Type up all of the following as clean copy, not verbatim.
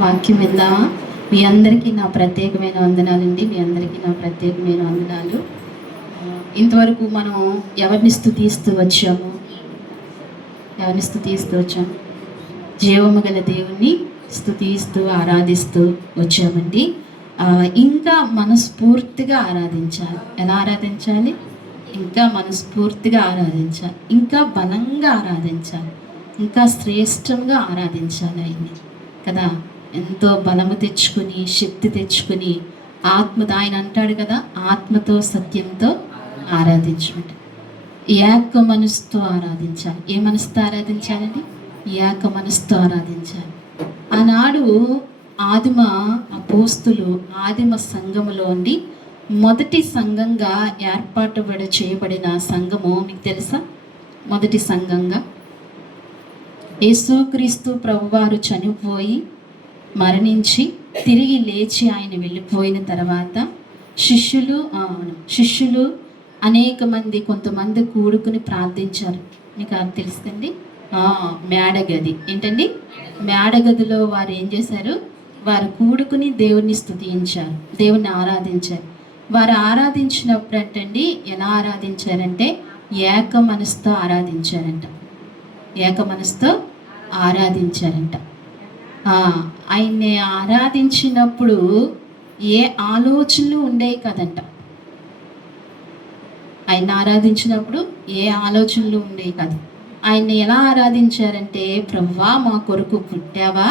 వాక్యం విందామా? మీ అందరికీ నా ప్రత్యేకమైన వందనాలండి. మీ అందరికీ నా ప్రత్యేకమైన వందనాలు. ఇంతవరకు మనం ఎవరిని స్తుతిస్తూ వచ్చాము? జీవము గల దేవుణ్ణి స్తుతిస్తూ ఆరాధిస్తూ వచ్చామండి. ఇంకా మనస్ఫూర్తిగా ఆరాధించాలి. ఎలా ఆరాధించాలి? ఇంకా మనస్ఫూర్తిగా ఆరాధించాలి, ఇంకా బలంగా ఆరాధించాలి, ఇంకా శ్రేష్టంగా ఆరాధించాలి ఆయన్ని కదా. ఎంతో బలము తెచ్చుకుని, శక్తి తెచ్చుకుని, ఆయన అంటాడు కదా, ఆత్మతో సత్యంతో ఆరాధించమంట. ఏక మనసుతో ఆరాధించాలి. ఏ మనసుతో ఆరాధించాలండి? ఏక మనసుతో ఆరాధించాలి. ఆనాడు ఆదిమ అపోస్తులు ఆదిమ సంఘములోని మొదటి సంఘంగా చేయబడిన సంఘము మీకు తెలుసా? మొదటి సంఘంగా యేసుక్రీస్తు ప్రభువారు చనిపోయి మరణించి తిరిగి లేచి ఆయన వెళ్ళిపోయిన తర్వాత శిష్యులు అనేక మంది, కొంతమంది కూడుకుని ప్రార్థించారు. మీకు అది తెలుసండి. మేడగది ఏంటండి? మేడగదిలో వారు ఏం చేశారు? వారు కూడుకుని దేవుణ్ణి స్తుతించారు, దేవుణ్ణి ఆరాధించారు. వారు ఆరాధించినప్పుడు అంటండి, ఎలా ఆరాధించారంటే ఏక మనసుతో ఆరాధించారంట. ఏక మనసుతో ఆరాధించారంట. ఆయన్ని ఆరాధించినప్పుడు ఏ ఆలోచనలు ఉండేవి కదంట. ఆయన ఆరాధించినప్పుడు ఏ ఆలోచనలు ఉండేవి కాదు. ఆయన్ని ఎలా ఆరాధించారంటే, ప్రభువా మా కొరకు పుట్టావా,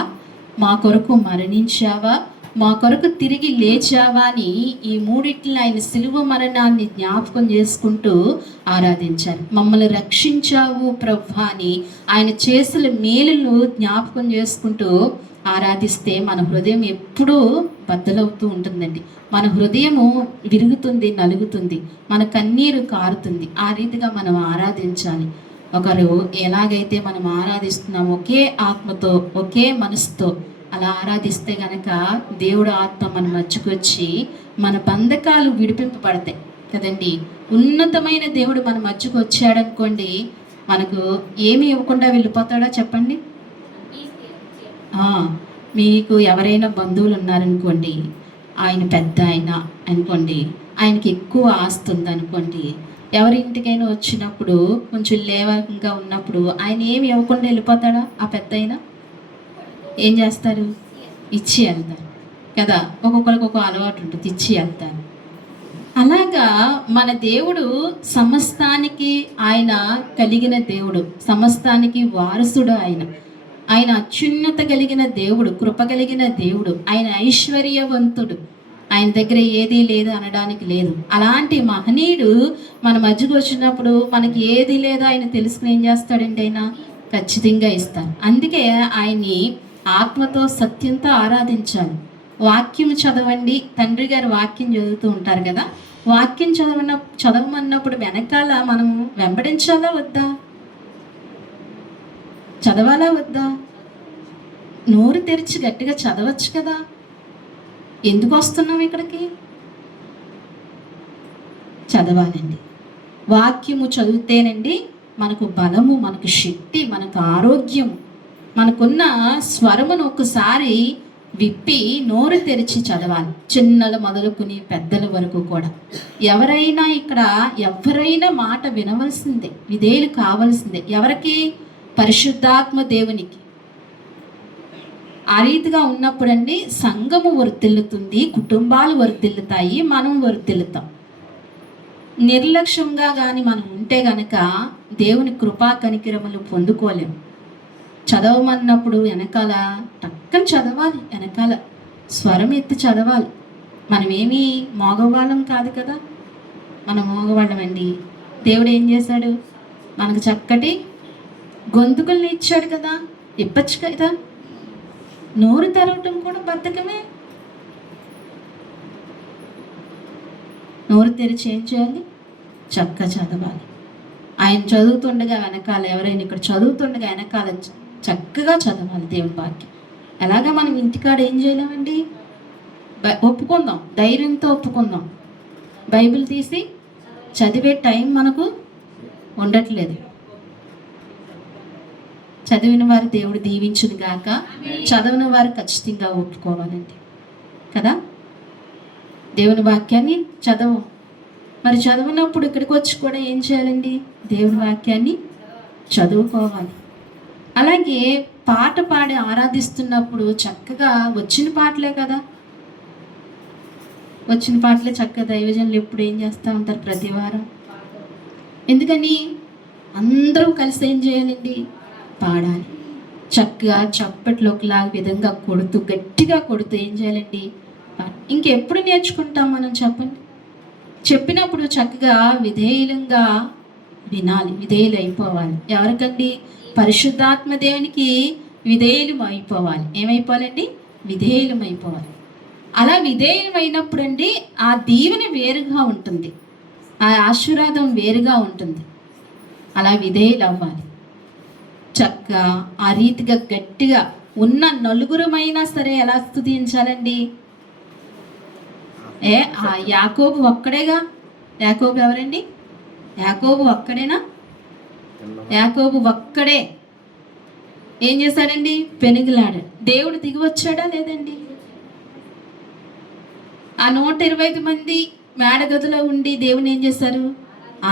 మా కొరకు మరణించావా, మా కొరకు తిరిగి లేచావా అని ఈ మూడిట్లో ఆయన సిలువ మరణాన్ని జ్ఞాపకం చేసుకుంటూ ఆరాధించారు. మమ్మల్ని రక్షించావు ప్రభువా అని ఆయన చేసిన మేలును జ్ఞాపకం చేసుకుంటూ ఆరాధిస్తే మన హృదయం ఎప్పుడూ బద్దలవుతూ ఉంటుందండి. మన హృదయము విరుగుతుంది, నలుగుతుంది, మన కన్నీరు కారుతుంది. ఆ రీతిగా మనం ఆరాధించాలి. ఒకరు ఎలాగైతే మనం ఆరాధిస్తున్నాం, ఒకే ఆత్మతో ఒకే మనసుతో అలా ఆరాధిస్తే గనక దేవుడు ఆత్మ మన మధ్యకొచ్చి మన బంధకాలు విడిపింపబడతాయి కదండి. ఉన్నతమైన దేవుడు మన మధ్యకు వచ్చాడనుకోండి, మనకు ఏమి ఇవ్వకుండా వెళ్ళిపోతాడో చెప్పండి. మీకు ఎవరైనా బంధువులు ఉన్నారనుకోండి, ఆయన పెద్ద ఆయన అనుకోండి, ఆయనకి ఎక్కువ ఆస్తి ఉందనుకోండి, ఎవరింటికైనా వచ్చినప్పుడు కొంచెం లేవకంగా ఉన్నప్పుడు ఆయన ఏమి ఇవ్వకుండా వెళ్ళిపోతాడా? ఆ పెద్ద అయినా ఏం చేస్తారు? ఇచ్చి వెళ్తారు కదా. ఒక్కొక్కరికి ఒక్కొక్క అలవాటు ఉంటుంది, ఇచ్చి వెళ్తారు. అలాగా మన దేవుడు సమస్తానికి ఆయన కలిగిన దేవుడు, సమస్తానికి వారసుడు. ఆయన అత్యున్నత కలిగిన దేవుడు, కృప కలిగిన దేవుడు, ఆయన ఐశ్వర్యవంతుడు. ఆయన దగ్గర ఏదీ లేదు అనడానికి లేదు. అలాంటి మహనీయుడు మన మధ్యకు వచ్చినప్పుడు మనకి ఏది లేదో ఆయన తెలుసుకుని ఏం చేస్తాడంటే ఆయన ఖచ్చితంగా ఇస్తారు. అందుకే ఆయన్ని ఆత్మతో సత్యంతో ఆరాధించాలి. వాక్యం చదవండి. తండ్రి గారు వాక్యం చదువుతూ ఉంటారు కదా, వాక్యం చదవమన్నప్పుడు వెనకాల మనం వెంబడించాలా వద్దా? చదవాలా వద్దా? నోరు తెరిచి గట్టిగా చదవచ్చు కదా. ఎందుకు వస్తున్నాం ఇక్కడికి? చదవాలండి. వాక్యము చదివితేనండి మనకు బలము, మనకు శక్తి, మనకు ఆరోగ్యము. మనకున్న స్వరమును ఒకసారి విప్పి నోరు తెరిచి చదవాలి. చిన్నలు మొదలుకుని పెద్దల వరకు కూడా ఎవరైనా మాట వినవలసిందే, విధేయులు కావాల్సిందే. ఎవరికి? పరిశుద్ధాత్మ దేవునికి. ఆ రీతిగా ఉన్నప్పుడండి సంఘము వర్ధిల్లుతుంది, కుటుంబాలు వర్ధిల్లుతాయి, మనం వర్ధిల్లుతాం. నిర్లక్ష్యంగా కానీ మనం ఉంటే గనక దేవుని కృపా కనికరములు పొందుకోలేము. చదవమన్నప్పుడు వెనకాల టక్కన చదవాలి, వెనకాల స్వరం ఎత్తి చదవాలి. మనమేమీ మగవాళ్ళం కాదు కదా, మనం మగవాళ్ళమండి. దేవుడు ఏం చేశాడు? మనకు చక్కటి గొంతుకుల్ని ఇచ్చాడు కదా, ఇప్పచ్చు కదా. నోరు తెరవటం కూడా బద్ధకమే. నోరు తెరిచి ఏం చేయాలి? చక్కగా చదవాలి. ఆయన చదువుతుండగా వెనకాల, ఎవరైనా ఇక్కడ చదువుతుండగా వెనకాల చక్కగా చదవాలి దేవుని వాక్యం. ఎలాగా మనం ఇంటికాడ ఏం చేయలేమండి? ఒప్పుకుందాం, ధైర్యంతో ఒప్పుకుందాం. బైబిల్ తీసి చదివే టైం మనకు ఉండట్లేదు. చదివిన వారు దేవుడు దీవించును గాక. చదవని వారు ఖచ్చితంగా ఒప్పుకోవాలండి కదా. దేవుని వాక్యాన్ని చదవం, మరి చదవనప్పుడు ఇక్కడికి వచ్చి కూడా ఏం చేయాలండి? దేవుని వాక్యాన్ని చదువుకోవాలి. అలాగే పాట పాడి ఆరాధిస్తున్నప్పుడు చక్కగా వచ్చిన పాటలే కదా, వచ్చిన పాటలే చక్కగా దైవజనులు ఎప్పుడు ఏం చేస్తూ ఉంటారు? ప్రతి వారం. ఎందుకని? అందరూ కలిసి ఏం చేయాలండి? పాడాలి. చక్కగా చప్పట్లు ఒకలాగా విధంగా కొడుతూ, గట్టిగా కొడుతూ ఏం చేయాలండి? ఇంకెప్పుడు నేర్చుకుంటాం మనం చెప్పండి? చెప్పినప్పుడు చక్కగా విధేయులంగా వినాలి, విధేయులు అయిపోవాలి. ఎవరికండి? పరిశుద్ధాత్మ దేవునికి విధేయులం అయిపోవాలి. ఏమైపోవాలండి? విధేయులం అయిపోవాలి. అలా విధేయం అయినప్పుడు అండి ఆ దీవెన వేరుగా ఉంటుంది, ఆ ఆశీర్వాదం వేరుగా ఉంటుంది. అలా విధేయులు అవ్వాలి. చక్కగా ఆ రీతిగా గట్టిగా ఉన్న నలుగురమైనా సరే ఎలా స్తుతించాలండి? ఆ యాకోబు ఒక్కడేగా. యాకోబు ఎవరండి? యాకోబు ఒక్కడేనా? యాకోబు ఒక్కడే ఏం చేశాడండి? పెనుగులాడు. దేవుడు దిగి వచ్చాడా లేదండి? ఆ 125 మంది మేడగదిలో ఉండి దేవుని ఏం చేశారు?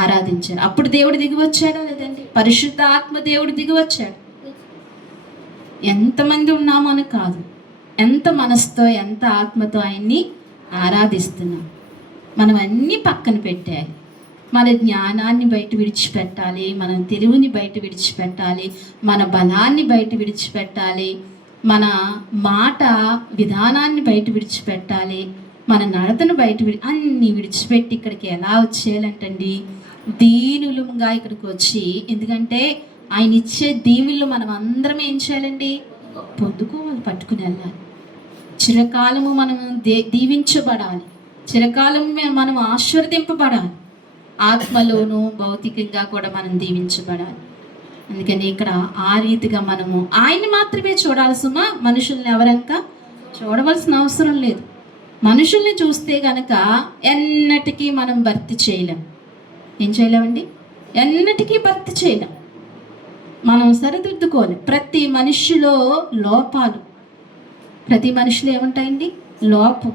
ఆరాధించారు. అప్పుడు దేవుడు దిగి వచ్చాడా లేదండి? పరిశుద్ధ ఆత్మ దేవుడు దిగి వచ్చాడు. ఎంతమంది ఉన్నామని కాదు, ఎంత మనసుతో, ఎంత ఆత్మతో ఆయన్ని ఆరాధిస్తున్నాం. మనం అన్నీ పక్కన పెట్టాలి. మన జ్ఞానాన్ని బయట విడిచిపెట్టాలి, మన తెలివిని బయట విడిచిపెట్టాలి, మన బలాన్ని బయట విడిచిపెట్టాలి, మన మాట విధానాన్ని బయట విడిచిపెట్టాలి, మన నడతను బయట అన్నీ విడిచిపెట్టి ఇక్కడికి ఎలా వచ్చేయాలంటండి? దీనులుగా ఇక్కడికి వచ్చి, ఎందుకంటే ఆయన ఇచ్చే దీవుల్లో మనం అందరం ఏం చేయాలండి? పొందుకోవాలి, పట్టుకుని వెళ్ళాలి. చిరకాలము మనం దీవించబడాలి, చిరకాలము మనం ఆశీర్వదింపబడాలి. ఆత్మలోను భౌతికంగా కూడా మనం దీవించబడాలి. అందుకని ఇక్కడ ఆ రీతిగా మనము ఆయన్ని మాత్రమే చూడాలి సుమా. మనుషుల్ని ఎవరంకా చూడవలసిన అవసరం లేదు. మనుషుల్ని చూస్తే గనక ఎన్నటికీ మనం భర్తీ చేయలేం. ఏం చేయలేమండి? ఎన్నటికీ భర్తీ చేయలేం. మనం సరిదిద్దుకోవాలి. ప్రతి మనిషిలో లోపాలు, ప్రతి మనిషిలో ఏముంటాయండి? లోపం.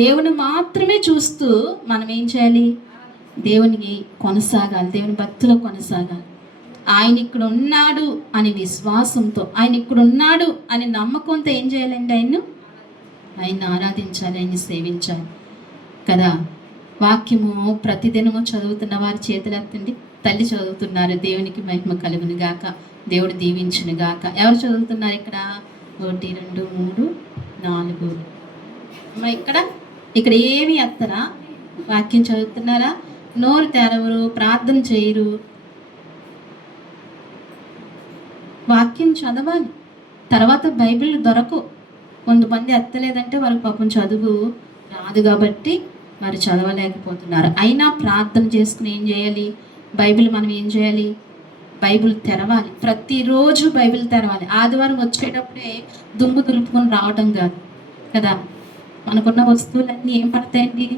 దేవుని మాత్రమే చూస్తూ మనం ఏం చేయాలి? దేవునికి కొనసాగాలి, దేవుని భక్తిలో కొనసాగాలి. ఆయన ఇక్కడ ఉన్నాడు అనే విశ్వాసంతో, ఆయన ఇక్కడ ఉన్నాడు అనే నమ్మకంతో ఏం చేయాలండి? ఆయన్ని ఆరాధించాలి, ఆయన్ని సేవించాలి కదా. వాక్యము ప్రతిదినము చదువుతున్న వారి చేతులెత్తండి. తల్లి చదువుతున్నారు. దేవునికి మహిమ కలుగును గాక, దేవుడు దీవించును గాక. ఎవరు చదువుతున్నారు ఇక్కడ? 1 2 3 4. ఇక్కడ ఏమి ఎత్తరా? వాక్యం చదువుతున్నారా? నోరు తెరవరు, ప్రార్థన చేయరు. వాక్యం చదవాలి. తర్వాత బైబిల్ దొరకవు. కొంతమంది ఎత్తలేదంటే వాళ్ళకి పాపం చదువు రాదు కాబట్టి మరి చదవలేకపోతున్నారు. అయినా ప్రార్థన చేసుకుని ఏం చేయాలి? బైబిల్ మనం ఏం చేయాలి? బైబిల్ తెరవాలి. ప్రతిరోజు బైబిల్ తెరవాలి. ఆదివారం వచ్చేటప్పుడే దుమ్ము దులుపుకొని రావటం కాదు కదా. మనకున్న వస్తువులన్నీ ఏం పడతాయండి?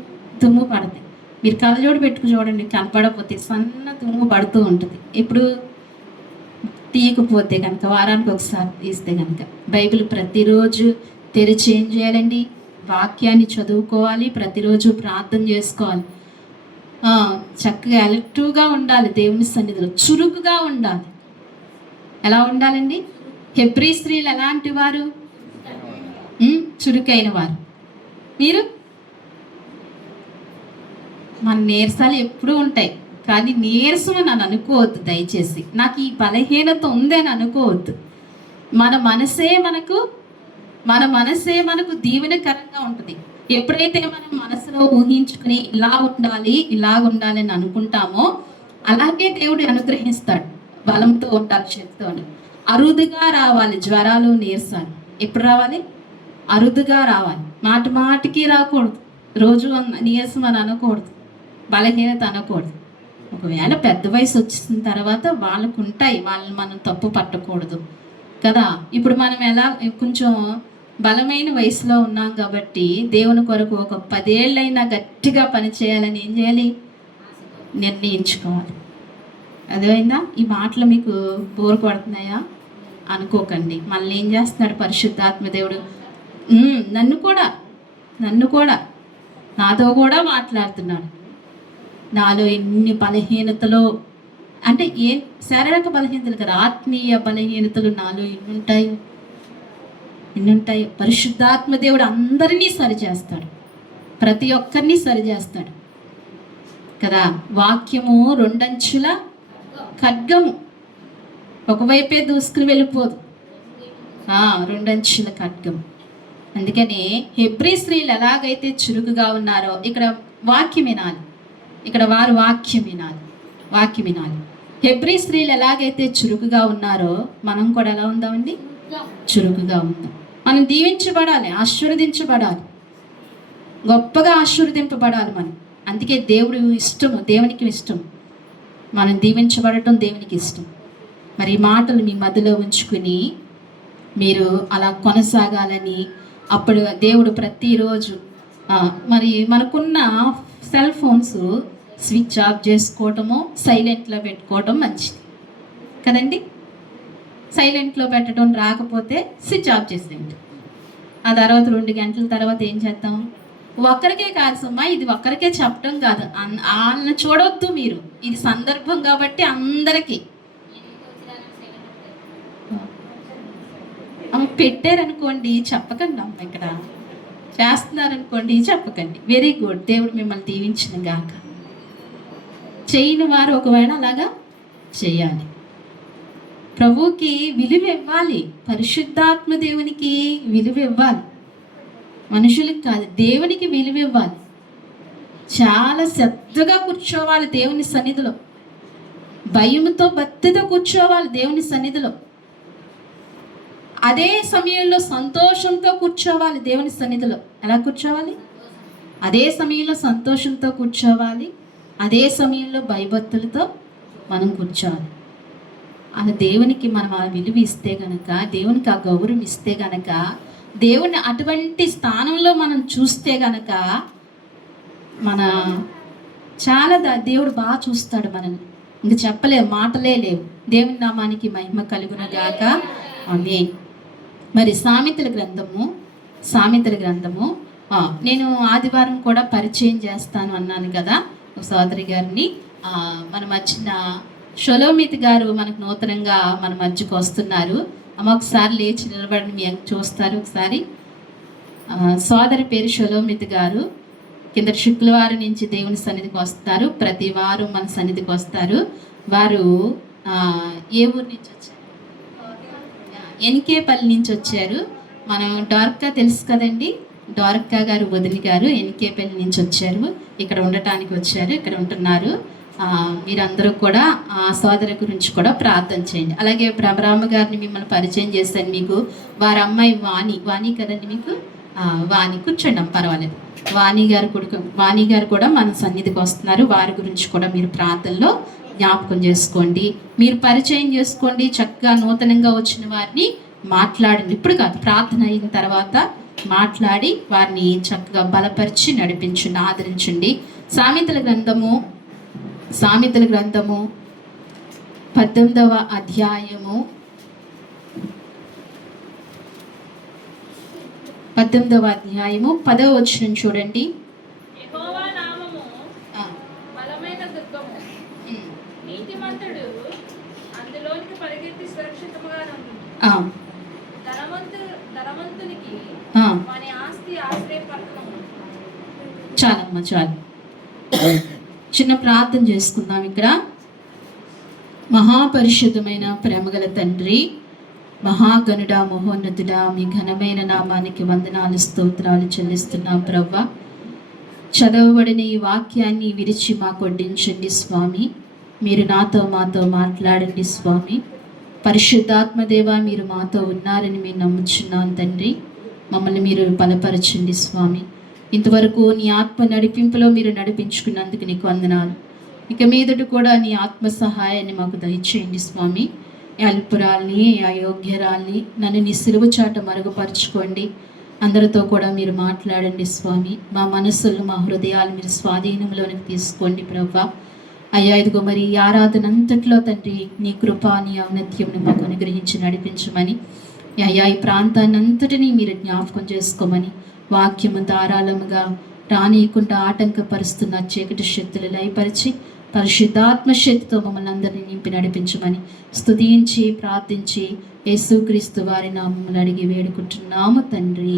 దుమ్ము పడతాయి. మీరు కళ్ళజోడు పెట్టుకు చూడండి, కనపడకపోతే సన్న దుమ్ము పడుతూ ఉంటుంది. ఇప్పుడు తీయకపోతే కనుక వారానికి ఒకసారి తీస్తే కనుక. బైబిల్ ప్రతిరోజు తెరిచి ఏం చేయాలండి? వాక్యాన్ని చదువుకోవాలి, ప్రతిరోజు ప్రార్థన చేసుకోవాలి. చక్కగా యాక్టివ్గా ఉండాలి, దేవుని సన్నిధిలో చురుకుగా ఉండాలి. ఎలా ఉండాలండి? హెబ్రీ స్త్రీలు ఎలాంటి వారు? చురుకైన వారు. మీరు? మన నీరసాలు ఎప్పుడూ ఉంటాయి, కానీ నీరసం అని అనుకోవద్దు దయచేసి. నాకు ఈ బలహీనత ఉంది అని అనుకోవద్దు. మన మనసే మనకు దీవెనకరంగా ఉంటుంది. ఎప్పుడైతే మనం మనసులో ఊహించుకుని ఇలా ఉండాలి అని అనుకుంటామో అలాగే దేవుడు అనుగ్రహిస్తాడు. బలంతో ఉండాలి, శక్తితో ఉండాలి. అరుదుగా రావాలి జ్వరాలు, నీరసాలు. ఎప్పుడు రావాలి? అరుదుగా రావాలి. మాటికి రాకూడదు. రోజు నీరసం అని అనకూడదు, బలహీనత అనకూడదు. ఒకవేళ పెద్ద వయసు వచ్చిన తర్వాత వాళ్ళకు ఉంటాయి, వాళ్ళని మనం తప్పు పట్టకూడదు కదా. ఇప్పుడు మనం ఎలా కొంచెం బలమైన వయసులో ఉన్నాం కాబట్టి దేవుని కొరకు ఒక 10 ఏళ్ళైనా గట్టిగా పనిచేయాలని ఏం చేయాలి? నిర్ణయించుకోవాలి. అదేమైందా? ఈ మాటలు మీకు బోర్ కొడుతున్నాయా? అనుకోకండి. మనల్ని ఏం చేస్తున్నాడు పరిశుద్ధాత్మ దేవుడు? నన్ను కూడా నాతో కూడా మాట్లాడుతున్నాడు. నాలో ఎన్ని బలహీనతలు, అంటే ఏ శారీరక బలహీనతలు కదా, ఆత్మీయ బలహీనతలు నాలో ఎన్నుంటాయి. పరిశుద్ధాత్మ దేవుడు అందరినీ సరిచేస్తాడు, ప్రతి ఒక్కరిని సరిచేస్తాడు కదా. వాక్యము రెండంచుల ఖడ్గము, ఒకవైపే దూసుకుని వెళ్ళిపోదు, రెండంచుల ఖడ్గము. అందుకని హెబ్రీ స్త్రీలు ఎలాగైతే చురుకుగా ఉన్నారో, ఇక్కడ వాక్యం వినాలి, ఇక్కడ వారు వాక్యం వినాలి. హెబ్రీ స్త్రీలు ఎలాగైతే చురుకుగా ఉన్నారో మనం కూడా ఎలా ఉందామండి? చురుకుగా ఉందాం. మనం దీవించబడాలి, ఆశీర్వదించబడాలి, గొప్పగా ఆశీర్వదింపబడాలి మనం. అందుకే దేవునికి ఇష్టం మనం దీవించబడటం, దేవునికి ఇష్టం. మరి ఈ మాటలు మీ మధ్యలో ఉంచుకుని మీరు అలా కొనసాగాలని, అప్పుడు దేవుడు ప్రతిరోజు మరి మనకున్న సెల్ ఫోన్స్ స్విచ్ ఆఫ్ చేసుకోవటము, సైలెంట్లో పెట్టుకోవటం మంచిది కదండి. సైలెంట్లో పెట్టడం రాకపోతే స్విచ్ ఆఫ్ చేసేయండి. ఆ తర్వాత 2 గంటల తర్వాత ఏం చేద్దాం? ఒక్కరికే కాదు సుమ్మా, ఇది ఒక్కరికే చెప్పడం కాదు, వాళ్ళని చూడొద్దు మీరు, ఇది సందర్భం కాబట్టి అందరికీ. పెట్టారనుకోండి చెప్పకండి, అమ్మ ఇక్కడ చేస్తున్నారనుకోండి చెప్పకండి. వెరీ గుడ్, దేవుడు మిమ్మల్ని దీవించిన గాక. చేయని వారు ఒకవేళ అలాగా చేయాలి. ప్రభువుకి విలువ ఇవ్వాలి, పరిశుద్ధాత్మ దేవునికి విలువ ఇవ్వాలి, మనుషులకు కాదు, దేవునికి విలువ ఇవ్వాలి. చాలా శ్రద్ధగా కూర్చోవాలి దేవుని సన్నిధిలో, భయంతో భక్తితో కూర్చోవాలి దేవుని సన్నిధిలో. అదే సమయంలో సంతోషంతో కూర్చోవాలి దేవుని సన్నిధిలో. ఎలా కూర్చోవాలి? అదే సమయంలో సంతోషంతో కూర్చోవాలి, అదే సమయంలో భయభక్తులతో మనం కూర్చోవాలి. అలా దేవునికి మనం ఆ విలువ ఇస్తే గనక, దేవునికి ఆ గౌరవం ఇస్తే గనక, దేవుని అటువంటి స్థానంలో మనం చూస్తే గనక మన చాలా దేవుడు బాగా చూస్తాడు మనల్ని. ఇంక చెప్పలేము, మాటలే లేవు. దేవుని నామానికి మహిమ కలుగును గాక. ఆమేన్. మరి సామెతల గ్రంథము నేను ఆదివారం కూడా పరిచయం చేస్తాను అన్నాను కదా ఒక సోదరి గారిని. మన మధ్యన షొలోమిత్ గారు మనకు నూతనంగా మన మధ్యకు వస్తున్నారు. అమ్మ ఒకసారి లేచి నిలబడి మీ చూస్తారు ఒకసారి. సోదరి పేరు షొలోమిత్ గారు. కింద శుక్రవారం నుంచి దేవుని సన్నిధికి వస్తారు, ప్రతి వారం మన సన్నిధికి వస్తారు. వారు ఏ ఊరు నుంచి వచ్చారు? ఎన్కేపల్లి నుంచి వచ్చారు. మనం డార్కా తెలుసు కదండి, డార్కా గారు వదిలి గారు ఎన్కేపల్లి నుంచి వచ్చారు, ఇక్కడ ఉండటానికి వచ్చారు, ఇక్కడ ఉంటున్నారు. మీరందరూ కూడా ఆ సోదరి గురించి కూడా ప్రార్థన చేయండి. అలాగే బ్రహ్మరామ గారిని మిమ్మల్ని పరిచయం చేశాను మీకు. వారి అమ్మాయి వాణి కదండి మీకు. వాణి కూర్చోండి, పర్వాలేదు. వాణి గారు కూడా మన సన్నిధికి వస్తున్నారు. వారి గురించి కూడా మీరు ప్రార్థనలో జ్ఞాపకం చేసుకోండి, మీరు పరిచయం చేసుకోండి. చక్కగా నూతనంగా వచ్చిన వారిని మాట్లాడండి, ఇప్పుడు కాదు, ప్రార్థన అయిన తర్వాత మాట్లాడి వారిని చక్కగా బలపరిచి నడిపించండి, ఆదరించండి. సామెతల గ్రంథము 18వ అధ్యాయము 10వ వచనం చూడండి. చాలమ్మా చాలు. చిన్న ప్రార్థన చేసుకుందాం ఇక్కడ. మహాపరిశుద్ధమైన ప్రేమగల తండ్రి, మహాగణుడా, మహోన్నతుడా, మీ ఘనమైన నామానికి వందనాలు స్తోత్రాలు చెల్లిస్తున్నాం ప్రవ్వా. చదవబడిన ఈ వాక్యాన్ని విరిచి మాకు వడ్డించండి స్వామి. మీరు మాతో మాట్లాడండి స్వామి. పరిశుద్ధాత్మదేవ, మీరు మాతో ఉన్నారని మేము నమ్ముచున్నాం తండ్రి. మమ్మల్ని మీరు బలపరచండి స్వామి. ఇంతవరకు నీ ఆత్మ నడిపింపులో మీరు నడిపించుకున్నందుకు నీకు వందనాలు. ఇక మీదట కూడా నీ ఆత్మ సహాయాన్ని మాకు దయచేయండి స్వామి. అల్పురాల్ని, అయోగ్యరాల్ని నన్ను నీ సిలువ చాట మరుగుపరుచుకోండి. అందరితో కూడా మీరు మాట్లాడండి స్వామి. మా మనసులు, మా హృదయాలు మీరు స్వాధీనంలోనికి తీసుకోండి ప్రవ్వా. అయ్యా ఇదిగో మరి ఈ ఆరాధన అంతట్లో తండ్రి నీ కృప నీ ఔన్నత్యంని మాకు అనుగ్రహించి నడిపించమని, అయ్యా ఈ ప్రాంతాన్ని అంతటినీ మీరు జ్ఞాపకం చేసుకోమని, వాక్యము ధారాళముగా రానియకుండా ఆటంకపరుస్తున్న చీకటి శక్తులు లయపరిచి పరిశుద్ధాత్మ శక్తితో మమ్మల్ని అందరినీ నింపి నడిపించమని స్తుతించి ప్రార్థించి యేసుక్రీస్తు వారి నామములు అడిగి వేడుకుంటున్నాము తండ్రి.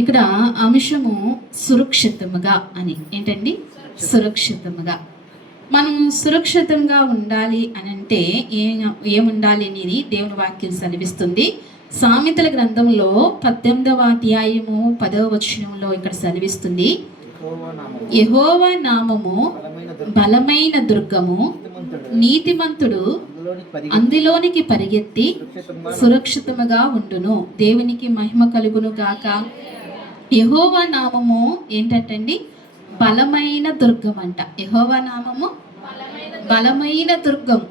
ఇక్కడ అంశము సురక్షితముగా అని. ఏంటండి? సురక్షితముగా. మనం సురక్షితంగా ఉండాలి అని అంటే ఏముండాలి అనేది దేవుని వాక్యం సెలవిస్తుంది. సామెతల గ్రంథంలో 18వ అధ్యాయము 10వ వచనంలో ఇక్కడ సెలవిస్తుంది, యెహోవా నామము బలమైన దుర్గము, నీతిమంతుడు అందులోనికి పరిగెత్తి సురక్షితముగా ఉండును. దేవునికి మహిమ కలుగును గాక. యెహోవా నామము ఏంటంటండి? బలమైన దుర్గం అంట. యెహోవా నామము బలమైన దుర్గం.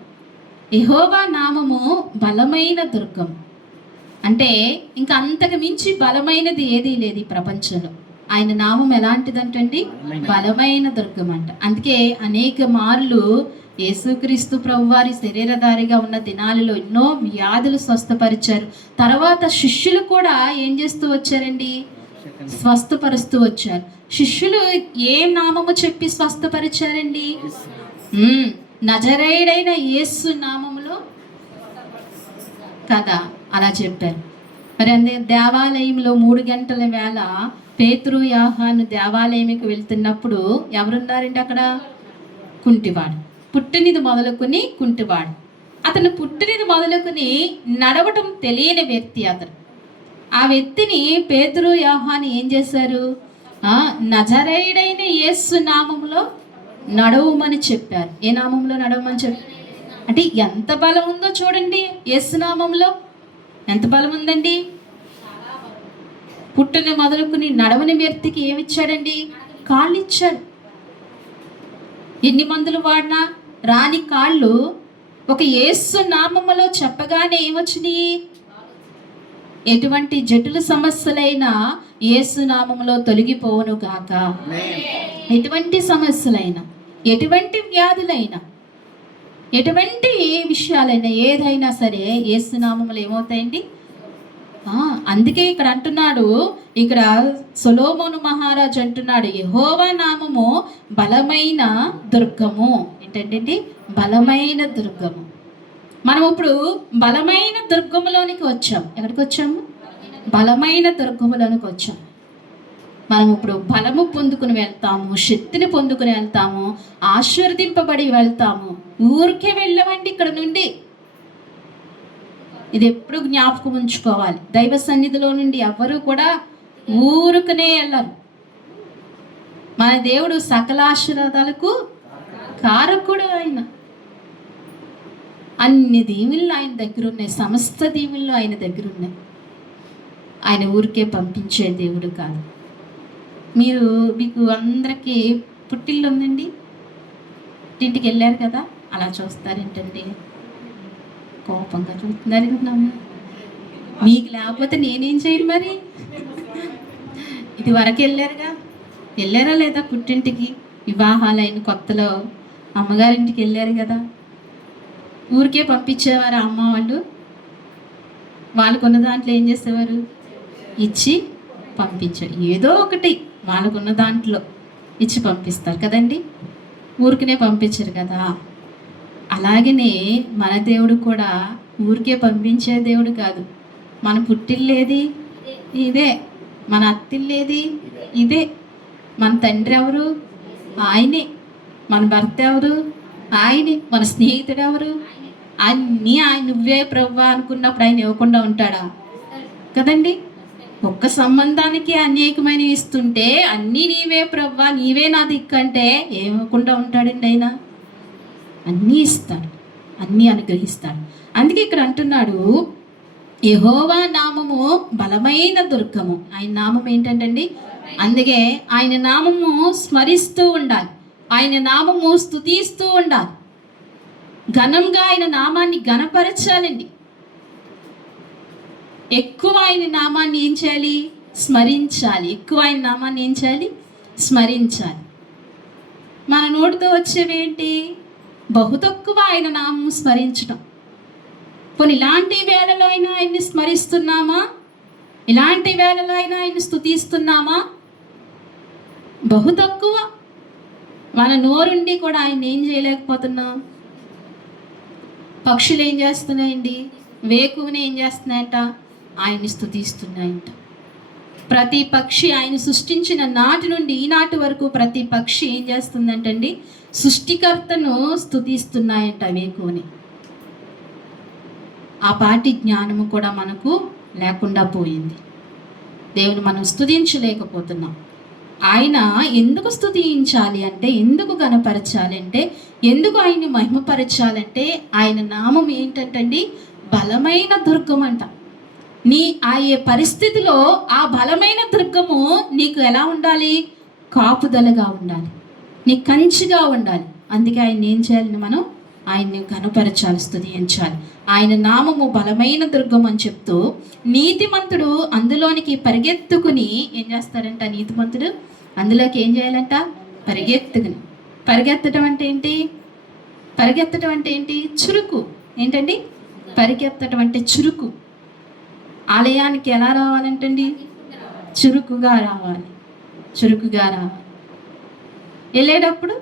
యెహోవా నామము బలమైన దుర్గం అంటే ఇంకా అంతకు మించి బలమైనది ఏదీ లేదు ఈ ప్రపంచంలో. ఆయన నామం ఎలాంటిదంటండి? బలమైన దుర్గం అంట. అందుకే అనేక మార్లు యేసుక్రీస్తు ప్రభువారి శరీరధారిగా ఉన్న దినాలలో ఎన్నో వ్యాధులు స్వస్థపరిచారు. తర్వాత శిష్యులు కూడా ఏం చేస్తూ వచ్చారండి? స్వస్థపరుస్తూ వచ్చారు. శిష్యులు ఏ నామము చెప్పి స్వస్థపరిచారండి? నజరేయుడైన యేసు నామములో కదా అలా చెప్పారు. మరి అందే దేవాలయంలో 3 గంటల వేళ పేతురు యోహాను దేవాలయంకి వెళ్తున్నప్పుడు ఎవరున్నారండి అక్కడ? కుంటివాడు. పుట్టినది మొదలుకొని కుంటివాడు. అతను పుట్టినది మొదలుకొని నడవటం తెలియని వ్యక్తి అతను. ఆ వ్యక్తిని పేతురు యోహాను ఏం చేశారు? నజరేయుడైన యేసు నామములో నడవమని చెప్పారు. ఏ నామంలో నడవమని చెప్పారు అంటే ఎంత బలం ఉందో చూడండి. యేసు నామంలో ఎంత బలం ఉందండి. పుట్టిన మొదలుకుని నడవని వ్యక్తికి ఏమిచ్చాడండి? కాళ్ళు ఇచ్చాడు. ఎన్ని మందులు వాడినా రాని కాళ్ళు ఒక యేసు నామములో చెప్పగానే ఏమొచ్చినాయి? ఎటువంటి జటిల సమస్యలైనా యేసు నామములో తొలగిపోవును గాక. ఎటువంటి సమస్యలైనా, ఎటువంటి వ్యాధులైనా, ఎటువంటి విషయాలైనా, ఏదైనా సరే యేసు నామములో ఏమవుతాయండి? అందుకే ఇక్కడ అంటున్నాడు, ఇక్కడ సొలొమోను మహారాజు అంటున్నాడు, యెహోవా నామము బలమైన దుర్గము. ఏంటంటే బలమైన దుర్గము. మనం ఇప్పుడు బలమైన దుర్గములోనికి వచ్చాం. ఎక్కడికి వచ్చాము? బలమైన దుర్గములోనికి వచ్చాం. మనం ఇప్పుడు బలము పొందుకుని వెళ్తాము, శక్తిని పొందుకుని వెళ్తాము, ఆశీర్వదింపబడి వెళ్తాము. ఊరికే వెళ్ళమండి ఇక్కడ నుండి. ఇది ఎప్పుడు జ్ఞాపకం ఉంచుకోవాలి. దైవ సన్నిధిలో నుండి ఎవ్వరూ కూడా ఊరుకునే వెళ్ళరు. మన దేవుడు సకల ఆశీర్వాదాలకు కారకుడు. ఆయన అన్ని దీవుళ్ళు ఆయన దగ్గర ఉన్నాయి. సమస్త దీవుళ్ళు ఆయన దగ్గర ఉన్నాయి. ఆయన ఊరికే పంపించే దేవుడు కాదు. మీకు అందరికీ పుట్టిల్లు ఉందండి, ఇంటికి వెళ్ళారు కదా, అలా చూస్తారేంటండి? కోపంగా చూస్తున్నారు కదా. మీకు లేకపోతే నేనేం చేయను మరి? ఇది వరకు వెళ్ళారా లేదా? పుట్టింటికి వివాహాలైన కొత్తలో అమ్మగారింటికి వెళ్ళారు కదా, ఊరికే పంపించేవారు అమ్మ వాళ్ళు. వాళ్ళకున్న దాంట్లో ఏం చేసేవారు? ఇచ్చి పంపించారు. ఏదో ఒకటి వాళ్ళకున్న దాంట్లో ఇచ్చి పంపిస్తారు కదండి, ఊరికనే పంపించరు కదా. అలాగనే మన దేవుడు కూడా ఊరికే పంపించే దేవుడు కాదు. మన పుట్టిల్లేది ఇదే, మన అత్తిల్లేది ఇదే, మన తండ్రి ఎవరు? ఆయనే. మన భర్త ఎవరు? ఆయనే. మన స్నేహితుడు ఎవరు? అన్నీ ఆయన. నువ్వే ప్రభువా అనుకున్నప్పుడు ఆయన ఇవ్వకుండా ఉంటాడా? కదండి. ఒక్క సంబంధానికి అనేకమైనవి ఇస్తుంటే అన్నీ నీవే ప్రభువా, నీవే నా దిక్కు అంటే ఏమకుండా ఉంటాడండి ఆయన? అన్నీ ఇస్తాడు, అన్నీ అనుగ్రహిస్తాడు. అందుకే ఇక్కడ అంటున్నాడు, యెహోవా నామము బలమైన దుర్గము. ఆయన నామం ఏంటంటండి? అందుకే ఆయన నామము స్మరిస్తూ ఉండాలి, ఆయన నామము స్తుతిస్తూ ఉండాలి, ఘనంగా ఆయన నామాన్ని ఘనపరచాలండి. ఎక్కువ ఆయన నామాన్ని ఏం చేయాలి? స్మరించాలి. ఎక్కువ ఆయన నామాన్ని ఏం చేయాలి? స్మరించాలి. మన నోటితో వచ్చేవేంటి? బహు తక్కువ ఆయన నామం స్మరించడం. పోనీ ఇలాంటి వేళలో అయినా ఆయన్ని స్మరిస్తున్నామా? ఇలాంటి వేళలో అయినా ఆయన్ని స్తుతిస్తున్నామా? బహు తక్కువ. మన నోరుండి కూడా ఆయన ఏం చేయలేకపోతున్నాం. పక్షులు ఏం చేస్తున్నాయండి? వేకువని ఏం చేస్తున్నాయంట? ఆయన్ని స్తుతిస్తున్నాయంట. ప్రతి పక్షి ఆయన సృష్టించిన నాటి నుండి ఈనాటి వరకు ప్రతి పక్షి ఏం చేస్తుందంటండి? సృష్టికర్తను స్తుతిస్తున్నాయంట వేకువని. ఆ పాటి జ్ఞానము కూడా మనకు లేకుండా పోయింది. దేవుని మనం స్తుతించలేకపోతున్నాం. ఆయన ఎందుకు స్తుతించాలి అంటే, ఎందుకు గణపరచాలి అంటే, ఎందుకు ఆయన్ని మహిమపరచాలంటే, ఆయన నామం ఏంటంటండి? బలమైన దుర్గం అంట. నీ ఏ పరిస్థితిలో ఆ బలమైన దుర్గము నీకు ఎలా ఉండాలి? కాపుదలగా ఉండాలి, నీ కంచిగా ఉండాలి. అందుకే ఆయన ఏం చేయాలని మనం ఆయన్ని ఘనపరచాలి, స్తుతించాలి. ఆయన నామము బలమైన దుర్గం అని చెప్తూ, నీతిమంతుడు అందులోనికి పరిగెత్తుకుని ఏం చేస్తాడంట? నీతిమంతుడు అందులోకి ఏం చేయాలంట? పరిగెత్తుకుని. పరిగెత్తడం అంటే ఏంటి? పరిగెత్తడం అంటే ఏంటి? చురుకు. ఏంటండి? పరిగెత్తడం అంటే చురుకు. ఆలయానికి ఎలా రావాలంటండి? చురుకుగా రావాలి, చురుకుగా రావాలి. వెళ్ళేటప్పుడు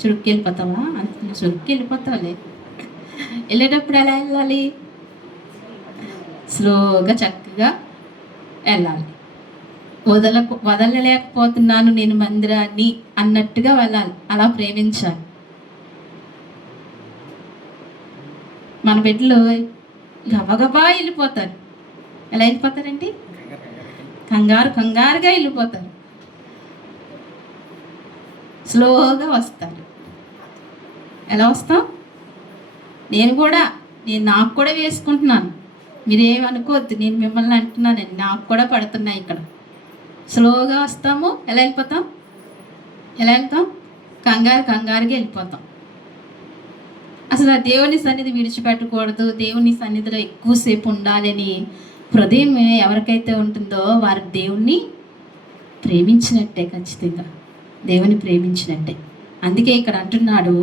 చురుక్కి వెళ్ళిపోతావా? అంత చురుక్కి వెళ్ళిపోతావులే. వెళ్ళేటప్పుడు ఎలా వెళ్ళాలి? స్లోగా చక్కగా వెళ్ళాలి. వదలలేకపోతున్నాను నేను మందిరాన్ని అన్నట్టుగా వెళ్ళాలి. అలా ప్రేమించాలి. మన బిడ్డలు గబగబా వెళ్ళిపోతారు. ఎలా వెళ్ళిపోతారండి? కంగారుగా వెళ్ళిపోతారు. స్లోగా వస్తారు. ఎలా వస్తాం? నాకు కూడా వేసుకుంటున్నాను, మీరేమనుకోవద్దు, నేను మిమ్మల్ని అంటున్నానండి. నాకు కూడా పడుతున్నాయి ఇక్కడ. స్లోగా వస్తాము. ఎలా వెళ్ళిపోతాం? ఎలా వెళ్తాం? కంగారుగా వెళ్ళిపోతాం. అసలు ఆ దేవుని సన్నిధి విడిచిపెట్టకూడదు, దేవుని సన్నిధిలో ఎక్కువసేపు ఉండాలని హృదయం ఎవరికైతే ఉంటుందో వారు దేవుణ్ణి ప్రేమించినట్టే. ఖచ్చితంగా దేవుని ప్రేమించినట్టే. అందుకే ఇక్కడ అంటున్నాడు,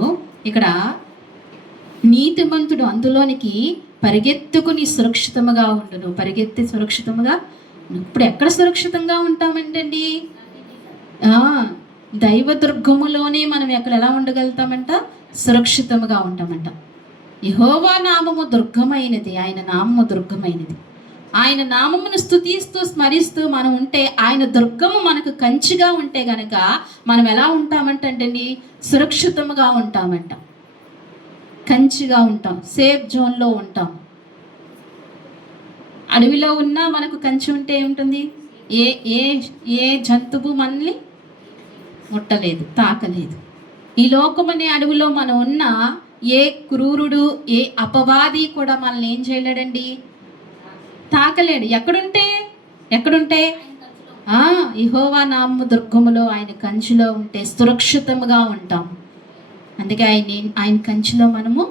ఇక్కడ నీతిమంతుడు అందులోనికి పరిగెత్తుకుని సురక్షితముగా ఉండును. పరిగెత్తి సురక్షితముగా. ఇప్పుడు ఎక్కడ సురక్షితంగా ఉంటామంటండి? దైవ దుర్గములోనే మనం ఎలా ఉండగలుగుతామంట? సురక్షితముగా ఉంటామంట. యెహోవా నామము దుర్గమైనది, ఆయన నామము దుర్గమైనది. ఆయన నామమును స్తుతిస్తూ స్మరిస్తూ మనం ఉంటే, ఆయన దుర్గము మనకు కంచిగా ఉంటే గనక మనం ఎలా ఉంటామంటండి? సురక్షితముగా ఉంటామంట, కంచిగా ఉంటాం, సేఫ్ జోన్లో ఉంటాం. అడవిలో ఉన్నా మనకు కంచి ఉంటే ఏముంటుంది? ఏ ఏ ఏ జంతువు మనల్ని ముట్టలేదు, తాకలేదు. ఈ లోకమనే అడవిలో మనం ఉన్న ఏ క్రూరుడు, ఏ అపవాది కూడా మనల్ని ఏం చేయలేడండి? తాకలేడు. ఎక్కడుంటే యెహోవా నామము దుర్గములో, ఆయన కంచిలో ఉంటే సురక్షితముగా ఉంటాం. అందుకే ఆయన కంచిలో మనము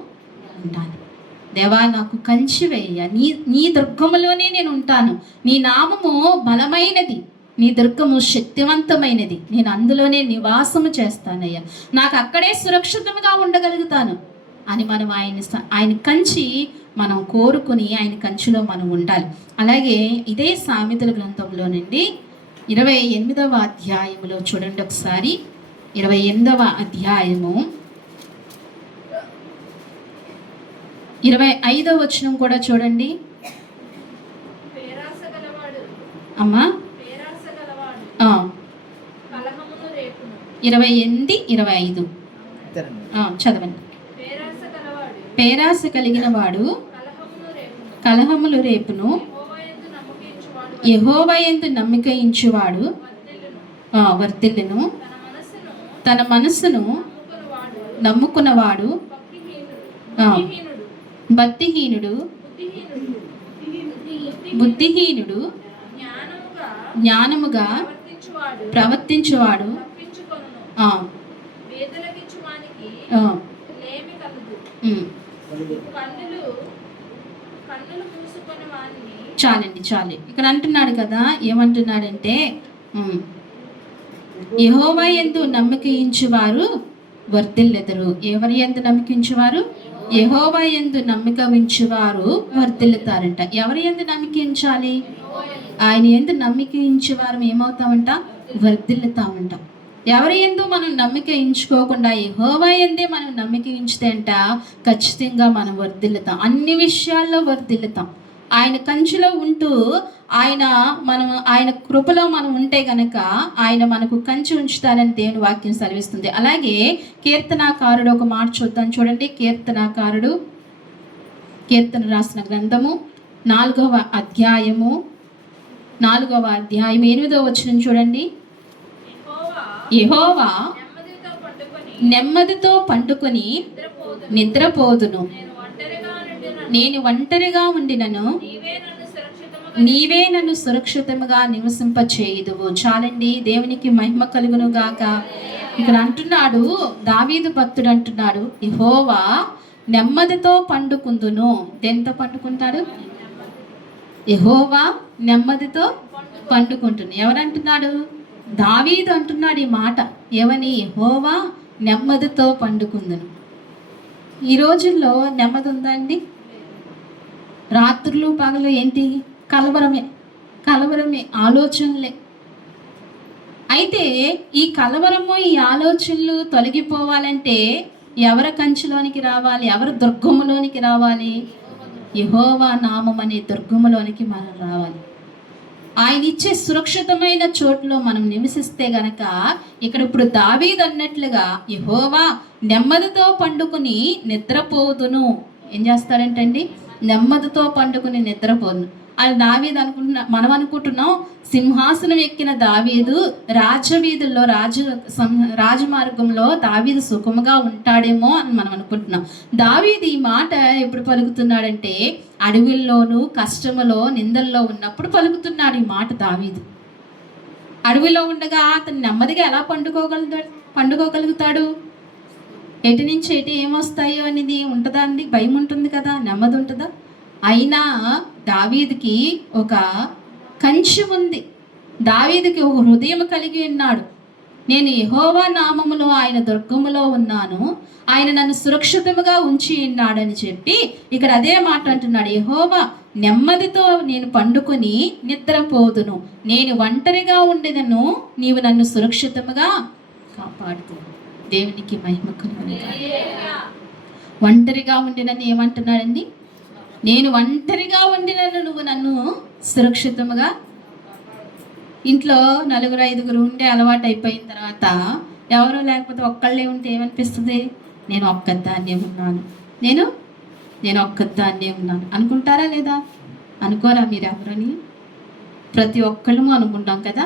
ఉండాలి. దేవా, నాకు కంచి వేయ, నీ దుర్గములోనే నేను ఉంటాను. నీ నామము బలమైనది, నీ దుర్గము శక్తివంతమైనది, నేను అందులోనే నివాసము చేస్తానయ్యా. నాకు అక్కడే సురక్షితంగా ఉండగలుగుతాను అని మనం ఆయన కంచి మనం కోరుకుని ఆయన కంచిలో మనం ఉండాలి. అలాగే ఇదే సామెతల గ్రంథంలో నుండి 28వ అధ్యాయములో చూడండి ఒకసారి. 28వ అధ్యాయము 25వ వచనం కూడా చూడండి అమ్మా. 28, 25 చదవండి. పేరాస కలిగిన వాడు కలహములు రేపును, యెహోవా యందు నమ్మిక ఇంచువాడు వర్ధిల్లును. తన మనస్సును నమ్ముకున్నవాడు బుద్ధిహీనుడు జ్ఞానముగా ప్రవర్తించువాడు చాలు. ఇక్కడ అంటున్నాడు కదా, ఏమంటున్నాడంటే యెహోవా యందు నమ్మిక ఉంచువారు వర్ధిల్లెదరు. ఎవరి యందు నమ్మిక ఉంచువారు? యెహోవా యందు నమ్మిక ఉంచువారు వర్ధిల్లుతారంట. ఎవరి యందు నమ్మిక ఉంచాలి? ఆయన యందు నమ్మిక ఉంచేవారు ఏమవుతామంట? వర్ధిల్లుతామంట. ఎవరి యందు మనం నమ్మిక ఉంచుకోకుండా యెహోవా యందే మనం నమ్మిక ఉంచితే అంట ఖచ్చితంగా మనం వర్ధిల్లుతాం. అన్ని విషయాల్లో వర్ధిల్లుతాం. ఆయన కంచెలో ఉంటూ ఆయన కృపలో మనం ఉంటే గనక ఆయన మనకు కంచె ఉంచుతారని దేవుని వాక్యం సెలవిస్తుంది. అలాగే కీర్తనాకారుడు ఒక మాట చూద్దాం చూడండి. కీర్తన రాసిన గ్రంథము 4వ అధ్యాయము 8వ వచనం చూడండి. యెహోవా నెమ్మదితో పండుకొని నిద్రపోదును. నేను ఒంటరిగా ఉండినను నీవే నన్ను సురక్షితముగా నివసింపచేయుదువు. చాలండి, దేవునికి మహిమ కలుగును గాక. ఇక్కడ అంటున్నాడు, దావీదు భక్తుడు అంటున్నాడు, యెహోవా నెమ్మదితో పండుకుందును. దేంతో పండుకుంటాడు? యెహోవా నెమ్మదితో పండుకుంటును. ఎవరంటున్నాడు? దావీదు అంటున్నాడు ఈ మాట. ఏమని? యెహోవా నెమ్మదితో పండుకుందును. ఈ రోజుల్లో నెమ్మది ఉందా అండి? రాత్రులు పగలు ఏంటి? కలవరమే, ఆలోచనలే. అయితే ఈ కలవరము, ఈ ఆలోచనలు తొలగిపోవాలంటే ఎవరి కంచెలోనికి రావాలి? ఎవరి దుర్గములోనికి రావాలి? యెహోవా నామం అనే దుర్గములోనికి మనం రావాలి. ఆయన ఇచ్చే సురక్షితమైన చోట్లో మనం నివసిస్తే గనక ఇక్కడ ఇప్పుడు దావీదు అన్నట్లుగా యెహోవా నెమ్మదితో పండుకుని నిద్రపోదును. ఏం చేస్తాడంటండి? నెమ్మదితో పండుకుని నిద్రపోదును. అది దావీదు మనం అనుకుంటున్నాం సింహాసనం ఎక్కిన దావీదు రాజవీధుల్లో రాజమార్గంలో దావీదు సుఖముగా ఉంటాడేమో అని మనం అనుకుంటున్నాం. దావీదు ఈ మాట ఎప్పుడు పలుకుతున్నాడంటే అడవుల్లోనూ కష్టములో నిందల్లో ఉన్నప్పుడు పలుకుతున్నాడు ఈ మాట దావీదు. అడవిలో ఉండగా అతను నెమ్మదిగా ఎలా పండుకోగలుగుతాడు? ఎటు నుంచి ఎటు ఏమొస్తాయో అనేది ఉంటుందా అండి? భయం ఉంటుంది కదా, నెమ్మది ఉంటుందా? అయినా దావీదుకి ఒక కంచె ఉంది. దావీదుకి ఒక హృదయం కలిగి ఉన్నాడు. నేను యెహోవా నామములో ఆయన దుర్గములో ఉన్నాను, ఆయన నన్ను సురక్షితముగా ఉంచి ఉన్నాడని చెప్పి ఇక్కడ అదే మాట అంటున్నాడు. యెహోవా నెమ్మదితో నేను పండుకొని నిద్రపోదును. నేను ఒంటరిగా ఉండినను నీవు నన్ను సురక్షితముగా కాపాడుతూ. దేవునికి మహిమ కలుగును గాక. ఒంటరిగా ఉండినని ఏమంటున్నాడండి? నేను ఒంటరిగా ఉండినను నువ్వు నన్ను సురక్షితముగా. ఇంట్లో 4-5 ఉండే అలవాటు అయిపోయిన తర్వాత ఎవరు లేకపోతే ఒక్కళ్ళే ఉంటే ఏమనిపిస్తుంది? నేను ఒక్కదాన్నే ఉన్నాను, నేను ఒక్కదాన్నే ఉన్నాను అనుకుంటారా లేదా? అనుకోరా మీరు ఎవరని? ప్రతి ఒక్కళ్ళము అనుకుంటాం కదా.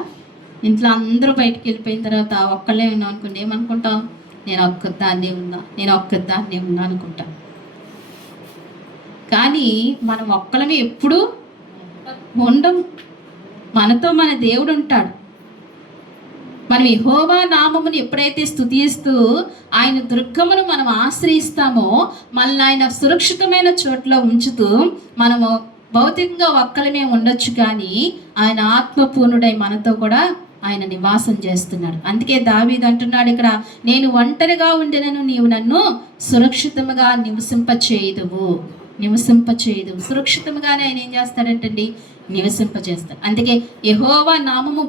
ఇంట్లో అందరూ బయటికి వెళ్ళిపోయిన తర్వాత ఒక్కళ్ళే ఉన్నాం అనుకోండి, ఏమనుకుంటాం? నేను ఒక్కదాన్నే ఉన్నా అనుకుంటాం. కానీ మనం ఒక్కళ్ళమే ఎప్పుడు ఉండం. మనతో మన దేవుడు ఉంటాడు. మనం యెహోవా నామమును ఎప్పుడైతే స్తుతిస్తూ ఆయన దుర్గమును మనం ఆశ్రయిస్తామో మనల్ని ఆయన సురక్షితమైన చోట్ల ఉంచుతూ మనము భౌతికంగా ఒక్కలమే ఉండొచ్చు, కానీ ఆయన ఆత్మపూర్ణుడై మనతో కూడా ఆయన నివాసం చేస్తున్నాడు. అందుకే దావీదు అంటున్నాడు ఇక్కడ, నేను ఒంటరిగా ఉండినను నీవు నన్ను సురక్షితముగా నివసింపచేయుదువు. సురక్షితంగానే ఆయన ఏం చేస్తాడంటండి? నివసింపచేస్తాడు. అందుకే యెహోవా నామము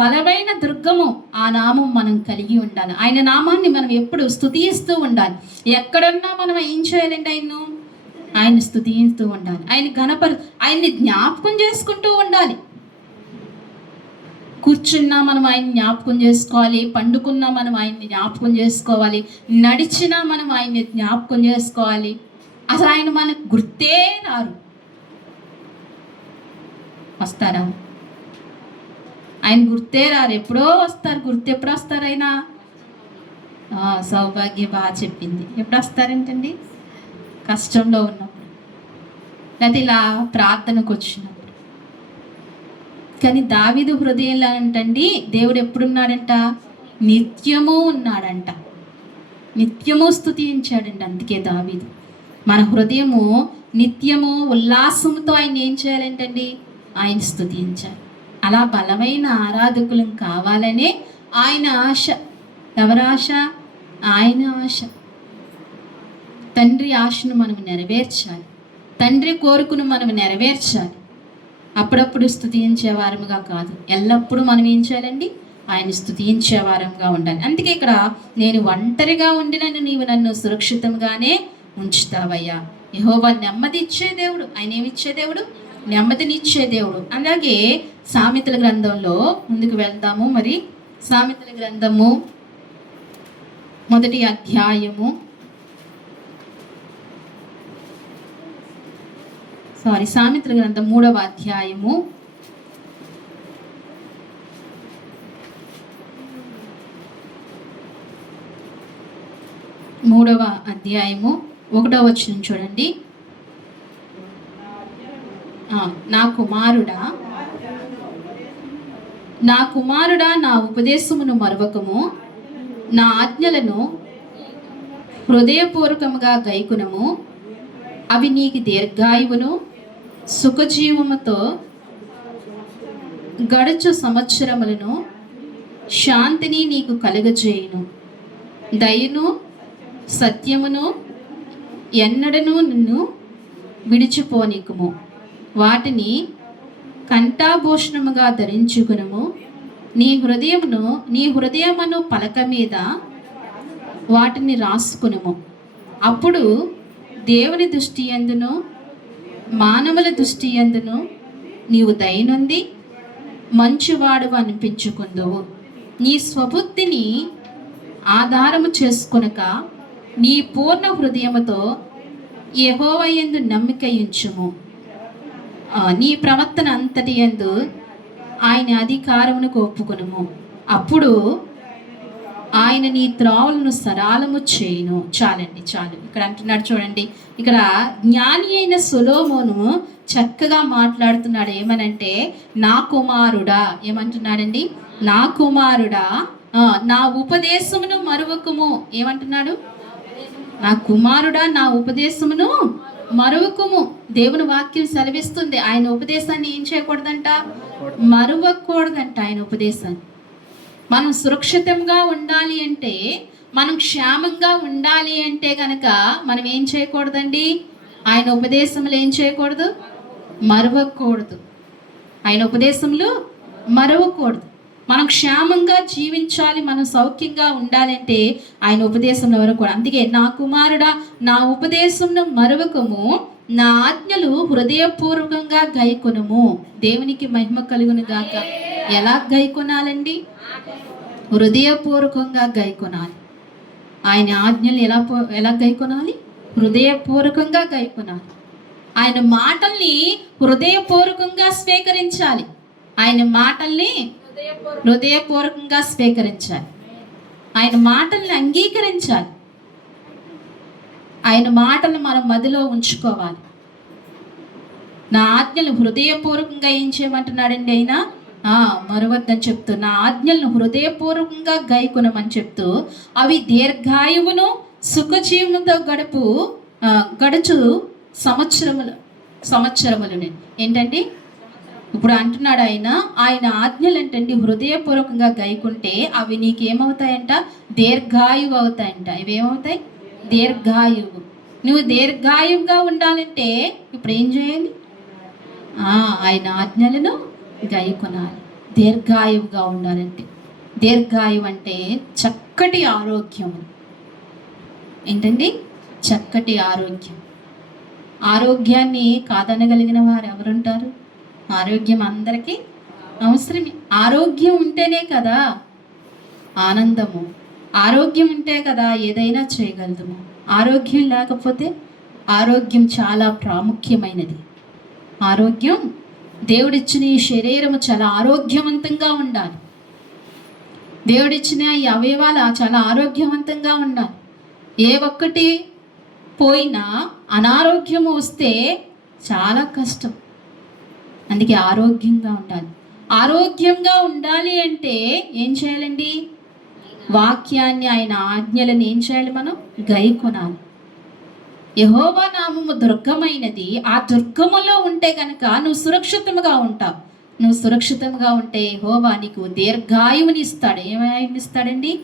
బలమైన దుర్గము. ఆ నామం మనం కలిగి ఉండాలి. ఆయన నామాన్ని మనం ఎప్పుడు స్తుతిస్తూ ఉండాలి. ఎక్కడన్నా మనం ఏం చేయాలంటే ఆయన స్తుతిస్తూ ఉండాలి. ఆయన్ని జ్ఞాపకం చేసుకుంటూ ఉండాలి. కూర్చున్నా మనం ఆయన్ని జ్ఞాపకం చేసుకోవాలి, పండుకున్నా మనం ఆయన్ని జ్ఞాపకం చేసుకోవాలి, నడిచినా మనం ఆయన్ని జ్ఞాపకం చేసుకోవాలి. అసలు ఆయన మనకు గుర్తే రారు. వస్తారా? ఆయన గుర్తే రారు. ఎప్పుడో వస్తారు. ఎప్పుడు వస్తారు? ఆయన సౌభాగ్య బాగా చెప్పింది. ఎప్పుడు వస్తారంటండి? కష్టంలో ఉన్నప్పుడు, లేకపోతే ఇలా ప్రార్థనకు వచ్చినప్పుడు. కానీ దావీదు హృదయంలో అంటండి దేవుడు ఎప్పుడున్నాడంట? నిత్యము ఉన్నాడంట. నిత్యము స్తుతించాడంట. అందుకే దావీదు మన హృదయము నిత్యము ఉల్లాసంతో ఆయన ఏం చేయాలంటండి? ఆయన స్తుతించాలి. అలా బలమైన ఆరాధకులం కావాలనే ఆయన ఆశ. ఎవరి ఆశ? ఆయన ఆశ. తండ్రి ఆశను మనం నెరవేర్చాలి, తండ్రి కోరికను మనం నెరవేర్చాలి. అప్పుడప్పుడు స్తుతించే వారముగా కాదు, ఎల్లప్పుడూ మనం ఏం చేయాలండి? ఆయన స్తుతించే వారంగా ఉండాలి. అందుకే ఇక్కడ నేను ఒంటరిగా ఉండినను నీవు నన్ను సురక్షితంగానే ఉంచుతావయ్యా. యెహోవా నెమ్మది ఇచ్చే దేవుడు. ఆయన ఏమిచ్చే దేవుడు? నెమ్మదినిచ్చే దేవుడు. అలాగే సామెతల గ్రంథంలో ముందుకు వెళ్దాము. మరి సామెతల గ్రంథము 1వ అధ్యాయము, సామెతల గ్రంథం 3వ అధ్యాయము 1వ వచనం చూడండి. నా కుమారుడా నా ఉపదేశమును మరువకము, నా ఆజ్ఞలను హృదయపూర్వకముగా గైకొనుము. అవి నీకు దీర్ఘాయువును సుఖజీవముతో గడుచు సంవత్సరములను శాంతిని నీకు కలుగజేయును. దయను సత్యమును ఎన్నడను నిన్ను విడిచిపోనికుము. వాటిని కంఠాభూషణముగా ధరించుకునుము. నీ హృదయమును పలక మీద వాటిని రాసుకునుము. అప్పుడు దేవుని దృష్టి యందును మానవుల దృష్టి యందును నీవు దయనుంది మంచివాడు అనిపించుకుందువు. నీ స్వబుద్ధిని ఆధారము చేసుకొనక నీ పూర్ణ హృదయముతో యెహోవా యందు నమ్మిక ఉంచుము. నీ ప్రవర్తన అంతటి యందు ఆయన అధికారమును ఒప్పుకొనుము. అప్పుడు ఆయన నీ త్రోవలను సరాలము చేయును. చాలండి, చాలు. ఇక్కడ అంటున్నాడు చూడండి, ఇక్కడ జ్ఞాని అయిన సొలొమోను చక్కగా మాట్లాడుతున్నాడు. ఏమనంటే, నా కుమారుడా, ఏమంటున్నాడండి? నా కుమారుడా నా ఉపదేశమును మరువకుము. ఏమంటున్నాడు? నా కుమారుడా నా ఉపదేశమును మరువకుము. దేవుని వాక్యం సెలవిస్తుంది. ఆయన ఉపదేశాన్ని ఏం చేయకూడదంట? మరువకూడదంట ఆయన ఉపదేశాన్ని. మనం సురక్షితంగా ఉండాలి అంటే, మనం క్షేమంగా ఉండాలి అంటే కనుక మనం ఏం చేయకూడదండి? ఆయన ఉపదేశములు ఏం చేయకూడదు? మరువకూడదు. ఆయన ఉపదేశములు మరువకూడదు. మనం క్షేమంగా జీవించాలి, మనం సౌఖ్యంగా ఉండాలంటే ఆయన ఉపదేశంలో వరకు. అందుకే నా కుమారుడా నా ఉపదేశమును మరువకము, నా ఆజ్ఞలు హృదయపూర్వకంగా గైకొనుము. దేవునికి మహిమ కలుగును గాక. ఎలా గైకొనాలండి? హృదయపూర్వకంగా గైకొనాలి. ఆయన ఆజ్ఞలు ఎలా గైకొనాలి? హృదయపూర్వకంగా గైకొనాలి. ఆయన మాటల్ని హృదయపూర్వకంగా స్వీకరించాలి. ఆయన మాటల్ని హృదయపూర్వకంగా స్వీకరించాలి. ఆయన మాటల్ని అంగీకరించాలి. ఆయన మాటలు మనం మదిలో ఉంచుకోవాలి. నా ఆజ్ఞలు హృదయపూర్వకంగా ఏం చేయమంటున్నాడండి ఆయన? మరువద్దని చెప్తూ, నా ఆజ్ఞలను హృదయపూర్వకంగా గైకొనమని చెప్తూ, అవి దీర్ఘాయువును సుఖజీవంతో గడుచు సంవత్సరములని. ఏంటండి ఇప్పుడు అంటున్నాడు ఆయన ఆజ్ఞలు ఏంటండి? హృదయపూర్వకంగా గైకుంటే అవి నీకేమవుతాయంట? దీర్ఘాయువు అవుతాయంట. ఇవేమవుతాయి? దీర్ఘాయువు. నువ్వు దీర్ఘాయువుగా ఉండాలంటే ఇప్పుడు ఏం చేయాలి? ఆయన ఆజ్ఞలను గైకొనాలి. దీర్ఘాయువుగా ఉండాలంటే, దీర్ఘాయువు అంటే చక్కటి ఆరోగ్యం. ఏంటండి? చక్కటి ఆరోగ్యం. ఆరోగ్యాన్ని కాదనగలిగిన వారు ఎవరుంటారు? ఆరోగ్యం అందరికీ అవసరమే. ఆరోగ్యం ఉంటేనే కదా ఆనందము. ఆరోగ్యం ఉంటే కదా ఏదైనా చేయగలము. ఆరోగ్యం లేకపోతే, ఆరోగ్యం చాలా ప్రాముఖ్యమైనది. ఆరోగ్యం, దేవుడిచ్చిన ఈ శరీరము చాలా ఆరోగ్యవంతంగా ఉండాలి. దేవుడిచ్చిన ఈ అవయవాలు చాలా ఆరోగ్యవంతంగా ఉండాలి. ఏ ఒక్కటి పోయినా అనారోగ్యము వస్తే చాలా కష్టం. అందుకే ఆరోగ్యంగా ఉండాలి. ఆరోగ్యంగా ఉండాలి అంటే ఏం చేయాలండి? వాక్యాన్ని, ఆయన ఆజ్ఞలను ఏం చేయాలి? మనం గైకొనాలి. యెహోవా నామము దుర్గమైనది. ఆ దుర్గములో ఉంటే కనుక నువ్వు సురక్షితంగా ఉంటావు. నువ్వు సురక్షితంగా ఉంటే యెహోవా నీకు దీర్ఘాయువుని ఇస్తాడు. ఏమాయువుని ఇస్తాడండి?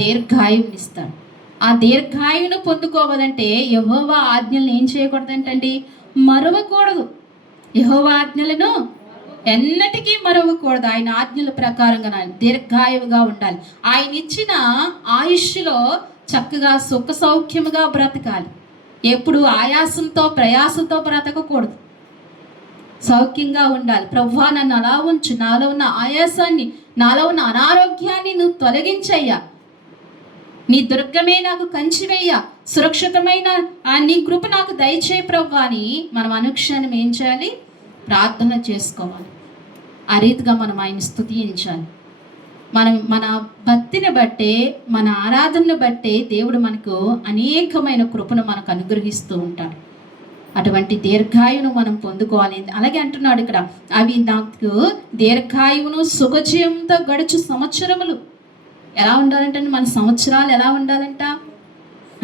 దీర్ఘాయువుని ఇస్తాడు. ఆ దీర్ఘాయువును పొందుకోవాలంటే యెహోవా ఆజ్ఞలను ఏం చేయకూడదంటండి? మరవకూడదు. యెహోవా ఆజ్ఞలను ఎన్నటికీ మరవకూడదు. ఆయన ఆజ్ఞల ప్రకారంగా దీర్ఘాయువుగా ఉండాలి. ఆయన ఇచ్చిన ఆయుష్లో చక్కగా సుఖ సౌఖ్యముగా బ్రతకాలి. ఎప్పుడు ఆయాసంతో ప్రయాసంతో బ్రతకకూడదు. సౌఖ్యంగా ఉండాలి. ప్రభువా నన్ను అలా ఉంచు, నాలో ఉన్న ఆయాసాన్ని, నాలో ఉన్న అనారోగ్యాన్ని నువ్వు తొలగించయ్యా, నీ దుర్గమే నాకు కంచివయ్యా, సురక్షితమైన నీ కృప నాకు దయచేయ ప్రభువా అని మనం అనుక్షణం ఏం చేయాలి? ప్రార్థన చేసుకోవాలి. ఆ రీతిగా మనం ఆయన స్తుతించాలి. మన భక్తిని బట్టే, మన ఆరాధనను బట్టే దేవుడు మనకు అనేకమైన కృపను మనకు అనుగ్రహిస్తూ ఉంటాడు. అటువంటి దీర్ఘాయువును మనం పొందుకోవాలి. అలాగే అంటున్నాడు ఇక్కడ, అవి నాకు దీర్ఘాయువును సుఖజీవంతో గడుచు సంవత్సరములు. ఎలా ఉండాలంటే మన సంవత్సరాలు ఎలా ఉండాలంట?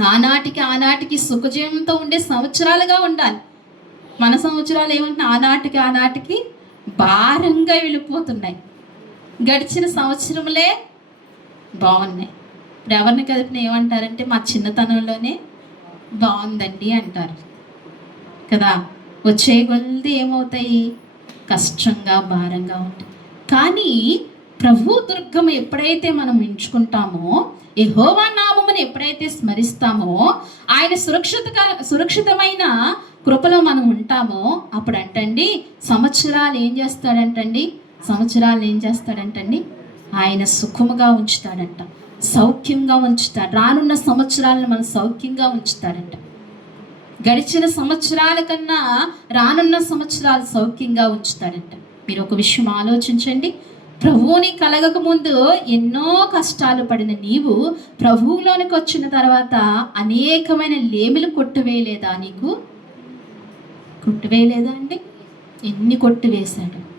ఆనాటికి సుఖజీవంతో ఉండే సంవత్సరాలుగా ఉండాలి. మన సంవత్సరాలు ఏమంటే ఆనాటికి భారంగా వెళ్ళిపోతున్నాయి. గడిచిన సంవత్సరములే బాగున్నాయి. ఇప్పుడు ఎవరిని కలిపిన ఏమంటారంటే మా చిన్నతనంలోనే బాగుందండి అంటారు కదా. వచ్చే కొద్ది ఏమవుతాయి? కష్టంగా, భారంగా ఉంటాయి. కానీ ప్రభు దుర్గము ఎప్పుడైతే మనం ఎంచుకుంటామో, యెహోవా నామమును ఎప్పుడైతే స్మరిస్తామో, ఆయన సురక్షితమైన కృపలో మనం ఉంటామో, అప్పుడు అంటండి సంవత్సరాలు ఏం చేస్తాడంటండి? ఆయన సుఖముగా ఉంచుతాడంట, సౌఖ్యంగా ఉంచుతాడు. రానున్న సంవత్సరాలను మనం సౌఖ్యంగా ఉంచుతాడంట. గడిచిన సంవత్సరాల కన్నా రానున్న సంవత్సరాలు సౌఖ్యంగా ఉంచుతాడంట. మీరు ఒక విషయం ఆలోచించండి. ప్రభువుని కలగక ముందు ఎన్నో కష్టాలు పడిన నీవు ప్రభువులోనికి వచ్చిన తర్వాత అనేకమైన లేమిలు కొట్టువేయలేదా? నీకు కొట్టువేయలేదా అండి? ఎన్ని కొట్టువేశాడు.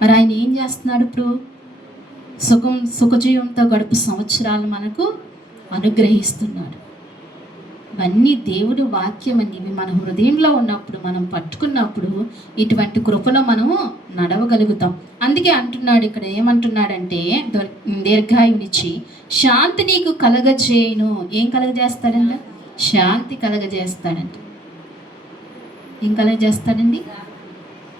మరి ఆయన ఏం చేస్తున్నాడు? ఇప్పుడు సుఖజీవంతో గడుపు సంవత్సరాలు మనకు అనుగ్రహిస్తున్నాడు. ఇవన్నీ దేవుడు వాక్యం అని ఇవి మన హృదయంలో ఉన్నప్పుడు, మనం పట్టుకున్నప్పుడు ఇటువంటి కృపలో మనము నడవగలుగుతాం. అందుకే అంటున్నాడు ఇక్కడ, ఏమంటున్నాడంటే దీర్ఘాయునిచ్చి శాంతి నీకు కలగజేయును. ఏం కలగజేస్తాడంట? శాంతి కలగజేస్తాడంట. ఏం కలగజేస్తాడండి?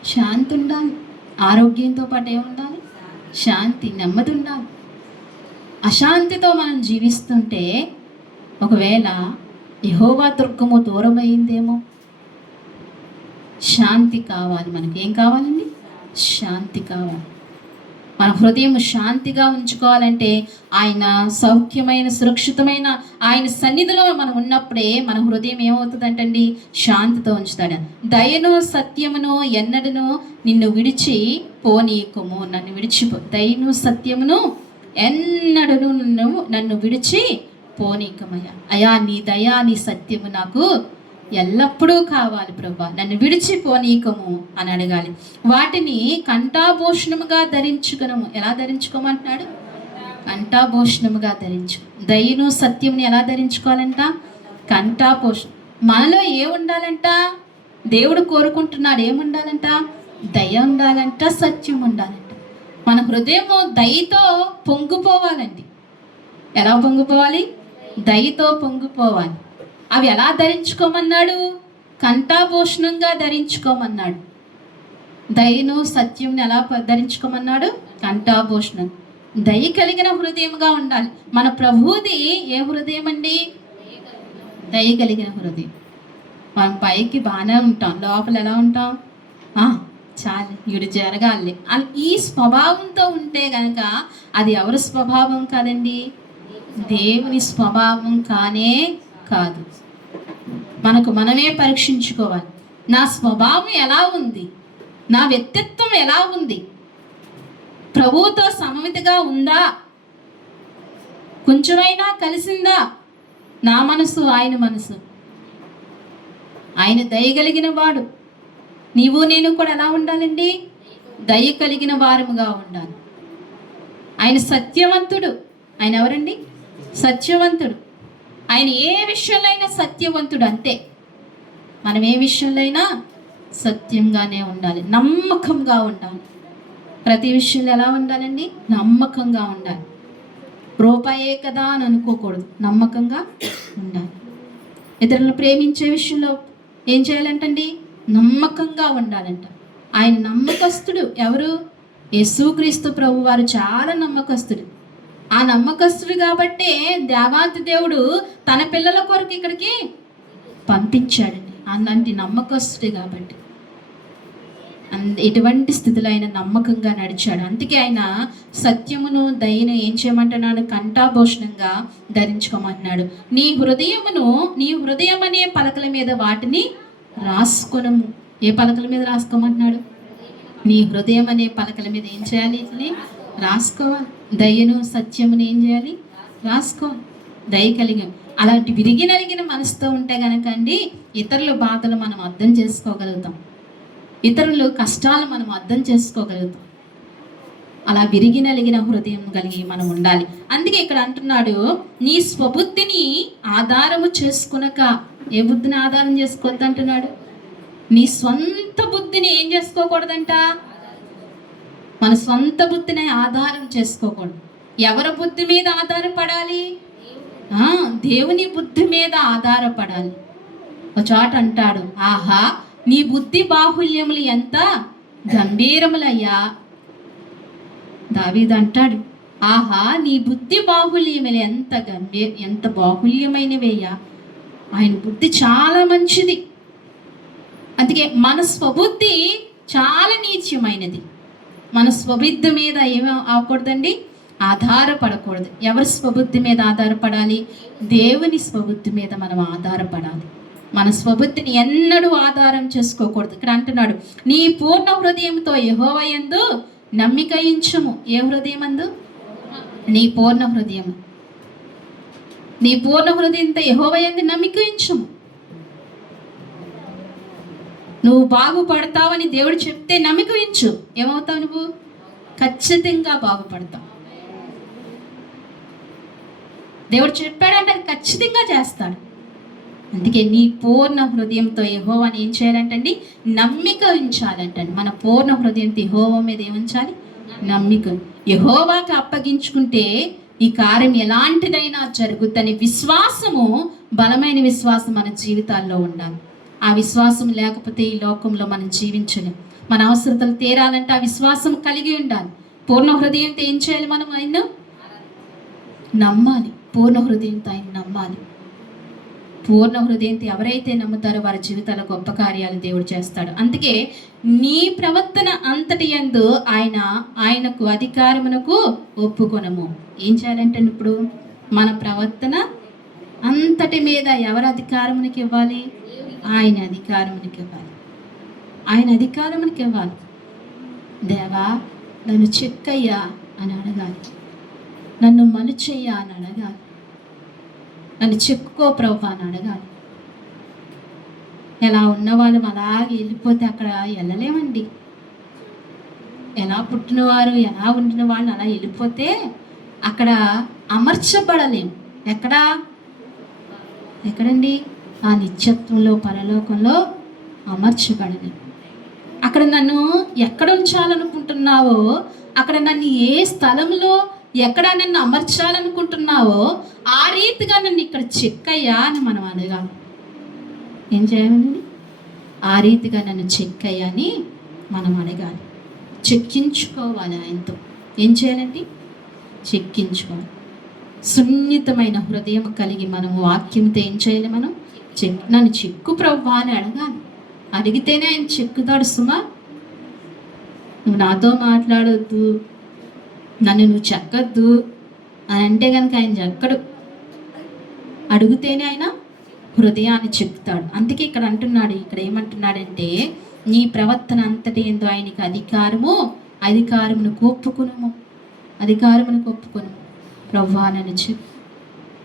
శాంతి ఉండాలి. ఆరోగ్యంతో పాటు ఏముండాలి? శాంతి, నెమ్మది ఉండాలి. అశాంతితో మనం జీవిస్తుంటే ఒకవేళ యెహోవా దుర్గము దూరమైందేమో. శాంతి కావాలి మనకి. ఏం కావాలండి? శాంతి కావాలి. మన హృదయం శాంతిగా ఉంచుకోవాలంటే ఆయన సౌఖ్యమైన, సురక్షితమైన ఆయన సన్నిధిలో మనం ఉన్నప్పుడే మన హృదయం ఏమవుతుందంటండి? శాంతితో ఉంచుతాడు. దయను సత్యమును ఎన్నడను నిన్ను విడిచి పోనీయకుము. దయను సత్యమును ఎన్నడను నన్ను విడిచి పోనీకమయ్యా. అయా నీ దయా, నీ సత్యము నాకు ఎల్లప్పుడూ కావాలి ప్రభా, నన్ను విడిచి పోనీకము అని అడగాలి. వాటిని కంఠాభూషణముగా ధరించుకునము. ఎలా ధరించుకోమంటున్నాడు? కంఠాభూషణముగా ధరించు. దయను సత్యముని ఎలా ధరించుకోవాలంట? కంఠాభూషణం. మనలో ఏముండాలంట? దేవుడు కోరుకుంటున్నాడు. ఏముండాలంట? దయ ఉండాలంట, సత్యం ఉండాలంట. మన హృదయము దయతో పొంగిపోవాలండి. ఎలా పొంగిపోవాలి? దయతో పొంగిపోవాలి. అవి ఎలా ధరించుకోమన్నాడు? కంఠాభూషణంగా ధరించుకోమన్నాడు. దయను సత్యంని ఎలా ధరించుకోమన్నాడు? కంఠాభూషణం. దయ కలిగిన హృదయంగా ఉండాలి. మన ప్రభువుది ఏ హృదయం అండి? దయ కలిగిన హృదయం. మనం పైకి బాగానే ఉంటాం, లోపల ఎలా ఉంటాం? చాలు ఇడు జరగాలి అని ఈ స్వభావంతో ఉంటే గనక అది ఎవరి స్వభావం కాదండి? దేవుని స్వభావం కానే కాదు. మనమే పరీక్షించుకోవాలి. నా స్వభావం ఎలా ఉంది? నా వ్యక్తిత్వం ఎలా ఉంది? ప్రభువుతో సమమితిగా ఉందా? కొంచెమైనా కలిసిందా? నా మనసు ఆయన మనసు. ఆయన దయగలిగిన వాడు. నీవు నేను కూడా ఎలా ఉండాలండి? దయ కలిగిన వారముగా ఉండాలి. ఆయన సత్యవంతుడు. ఆయన ఎవరండి? సత్యవంతుడు. ఆయన ఏ విషయంలో అయినా సత్యవంతుడు. అంతే. మనం ఏ విషయంలో అయినా సత్యంగానే ఉండాలి, నమ్మకంగా ఉండాలి. ప్రతి విషయంలో ఎలా ఉండాలండి? నమ్మకంగా ఉండాలి. రూపాయే కదా అని అనుకోకూడదు, నమ్మకంగా ఉండాలి. ఇతరులను ప్రేమించే విషయంలో ఏం చేయాలంటండి? నమ్మకంగా ఉండాలంట. ఆయన నమ్మకస్తుడు. ఎవరు? యేసుక్రీస్తు ప్రభు వారు చాలా నమ్మకస్తుడు. ఆ నమ్మకస్తుడు కాబట్టే దేవాతి దేవుడు తన పిల్లల కొరకు ఇక్కడికి పంపించాడండి. అలాంటి నమ్మకస్తుడు కాబట్టి ఎటువంటి స్థితిలో ఆయన నమ్మకంగా నడిచాడు. అందుకే ఆయన సత్యమును దయను ఏం చేయమంటున్నాడు? కంఠాభూషణంగా ధరించుకోమంటున్నాడు. నీ హృదయం అనే పలకల మీద వాటిని రాసుకొనము. ఏ పలకల మీద రాసుకోమంటున్నాడు? నీ హృదయం అనే పలకల మీద ఏం చేయాలి? రాసుకోవాలి. దయను సత్యమును ఏం చేయాలి? రాసుకోవాలి. దయ కలిగి అలాంటి విరిగి నలిగిన మనసుతో ఉంటే కనుక అండి, ఇతరుల బాధలు మనం అర్థం చేసుకోగలుగుతాం, ఇతరులు కష్టాలు మనం అర్థం చేసుకోగలుగుతాం. అలా విరిగి నలిగిన హృదయం కలిగి మనం ఉండాలి. అందుకే ఇక్కడ అంటున్నాడు, నీ స్వబుద్ధిని ఆధారము చేసుకునక. ఏ బుద్ధిని ఆధారం చేసుకోవద్దు అంటున్నాడు? నీ స్వంత బుద్ధిని ఏం చేసుకోకూడదంట? మన సొంత బుద్ధిని ఆధారం చేసుకోకూడదు. ఎవరి బుద్ధి మీద ఆధారపడాలి? దేవుని బుద్ధి మీద ఆధారపడాలి. ఒక చోట అంటాడు, ఆహా నీ బుద్ధి బాహుల్యములు ఎంత గంభీరములయ్యా. దావీదు అంటాడు, ఆహా నీ బుద్ధి బాహుల్యములు ఎంత బాహుల్యమైనవయ్యా. ఆయన బుద్ధి చాలా మంచిది. అందుకే మన స్వబుద్ధి చాలా నీచమైనది. మన స్వబుద్ధి మీద ఏమీ అవ్వకూడదండి, ఆధారపడకూడదు. ఎవరి స్వబుద్ధి మీద ఆధారపడాలి? దేవుని స్వబుద్ధి మీద మనం ఆధారపడాలి. మన స్వబుద్ధిని ఎన్నడూ ఆధారం చేసుకోకూడదు. ఇక్కడ అంటున్నాడు, నీ పూర్ణ హృదయంతో యెహోవా యందు నమ్మిక ఉంచుము. ఏ హృదయం అందు? నీ పూర్ణ హృదయం. నీ పూర్ణ హృదయంతో యెహోవా యందు నమ్మిక ఉంచుము. నువ్వు బాగుపడతావని దేవుడు చెప్తే నమ్మిక ఉంచు. ఏమవుతావు నువ్వు? ఖచ్చితంగా బాగుపడతావు. దేవుడు చెప్పాడంటే అది ఖచ్చితంగా చేస్తాడు. అందుకే నీ పూర్ణ హృదయంతో యెహోవాని ఏం చేయాలంటండి? నమ్మిక ఉంచాలంటండి. మన పూర్ణ హృదయంతో యెహోవా మీద ఏముంచాలి? నమ్మిక. యెహోవాకి అప్పగించుకుంటే ఈ కార్యం ఎలాంటిదైనా జరుగుతుందని విశ్వాసము, బలమైన విశ్వాసం మన జీవితాల్లో ఉండాలి. ఆ విశ్వాసం లేకపోతే ఈ లోకంలో మనం జీవించలేం. మన అవసరతలు తీరాలంటే ఆ విశ్వాసం కలిగి ఉండాలి. పూర్ణ హృదయంతో ఏం చేయాలి? మనం ఆయన నమ్మాలి. పూర్ణ హృదయంతో ఆయన నమ్మాలి. పూర్ణ హృదయంతో ఎవరైతే నమ్ముతారో వారి జీవితాల గొప్ప కార్యాలు దేవుడు చేస్తాడు. అందుకే నీ ప్రవర్తన అంతటి యందు ఆయనకు అధికారమునకు ఒప్పుకొనము. ఏం చేయాలంటే ఇప్పుడు మన ప్రవర్తన అంతటి మీద ఎవరు అధికారమునికి ఇవ్వాలి? ఆయన అధికారమునికి ఇవ్వాలి. ఆయన అధికారమునికి ఇవ్వాలి. దేవా నన్ను చెక్కయ్యా అని అడగాలి. నన్ను మలుచెయ్యా అని అడగాలి. నన్ను చెక్కుకో ప్రభు అని అడగాలి. ఎలా ఉన్నవాళ్ళం అలాగే వెళ్ళిపోతే అక్కడ వెళ్ళలేమండి. ఎలా పుట్టినవారు, ఎలా ఉండిన వాళ్ళు అలా వెళ్ళిపోతే అక్కడ అమర్చబడలేం. ఎక్కడండి? ఆ నిత్యత్వంలో, పరలోకంలో అమర్చబడలేం. అక్కడ నన్ను ఎక్కడ ఉంచాలనుకుంటున్నావో, అక్కడ నన్ను ఏ స్థలంలో ఎక్కడ నన్ను అమర్చాలనుకుంటున్నావో ఆ రీతిగా నన్ను ఇక్కడ చెక్కయ్యా అని మనం అడగాలి. ఏం చేయాలండి? ఆ రీతిగా నన్ను చెక్కయ్యా అని మనం అడగాలి. చెక్కించుకోవాలి ఆయనతో. ఏం చేయాలండి? చెక్కించుకోవాలి. సున్నితమైన హృదయం కలిగి మనం వాక్యంతో ఏం చేయాలి? మనం నన్ను చెక్కు ప్రభువా అని అడగాలి. అడిగితేనే ఆయన చెక్కుతాడు. సుమా, నువ్వు నాతో మాట్లాడొద్దు, నన్ను నువ్వు చెక్కద్దు అని అంటే కనుక ఆయన చెక్కడు. అడిగితేనే ఆయన హృదయాన్ని చెక్కుతాడు. అందుకే ఇక్కడ అంటున్నాడు, ఇక్కడ ఏమంటున్నాడంటే, నీ ప్రవర్తన అంతటి ఎందు ఆయనకి అధికారమును ఒప్పుకొనుము. ప్రభువా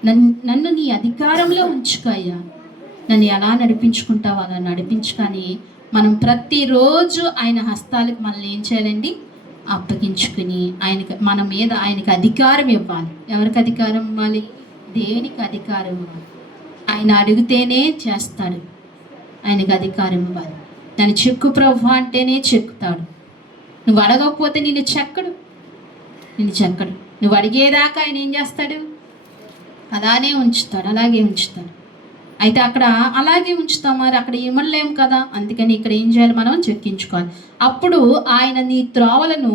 నన్ను నీ అధికారంలో ఉంచుకయ్యా. నన్ను ఎలా నడిపించుకుంటావో అలా నడిపించు. కానీ మనం ప్రతిరోజు ఆయన హస్తాలకు మనల్ని ఏం చేయాలండి? అప్పగించుకుని మన మీద ఆయనకి అధికారం ఇవ్వాలి. ఎవరికి అధికారం ఇవ్వాలి? దేవునికి అధికారం ఇవ్వాలి. ఆయన అడిగితేనే చేస్తాడు. ఆయనకు అధికారం ఇవ్వాలి. నన్ను చెక్కు ప్రభువా అంటేనే చెక్కుతాడు. నువ్వు అడగకపోతే నిన్ను చెక్కడు. నువ్వు అడిగేదాకా ఆయన ఏం చేస్తాడు? అలాగే ఉంచుతాడు. అయితే అక్కడ అలాగే ఉంచుతాం, మరి అక్కడ ఇవ్వలేము కదా. అందుకని ఇక్కడ ఏం చేయాలి? మనం చెక్కించుకోవాలి. అప్పుడు ఆయన నీ త్రోవలను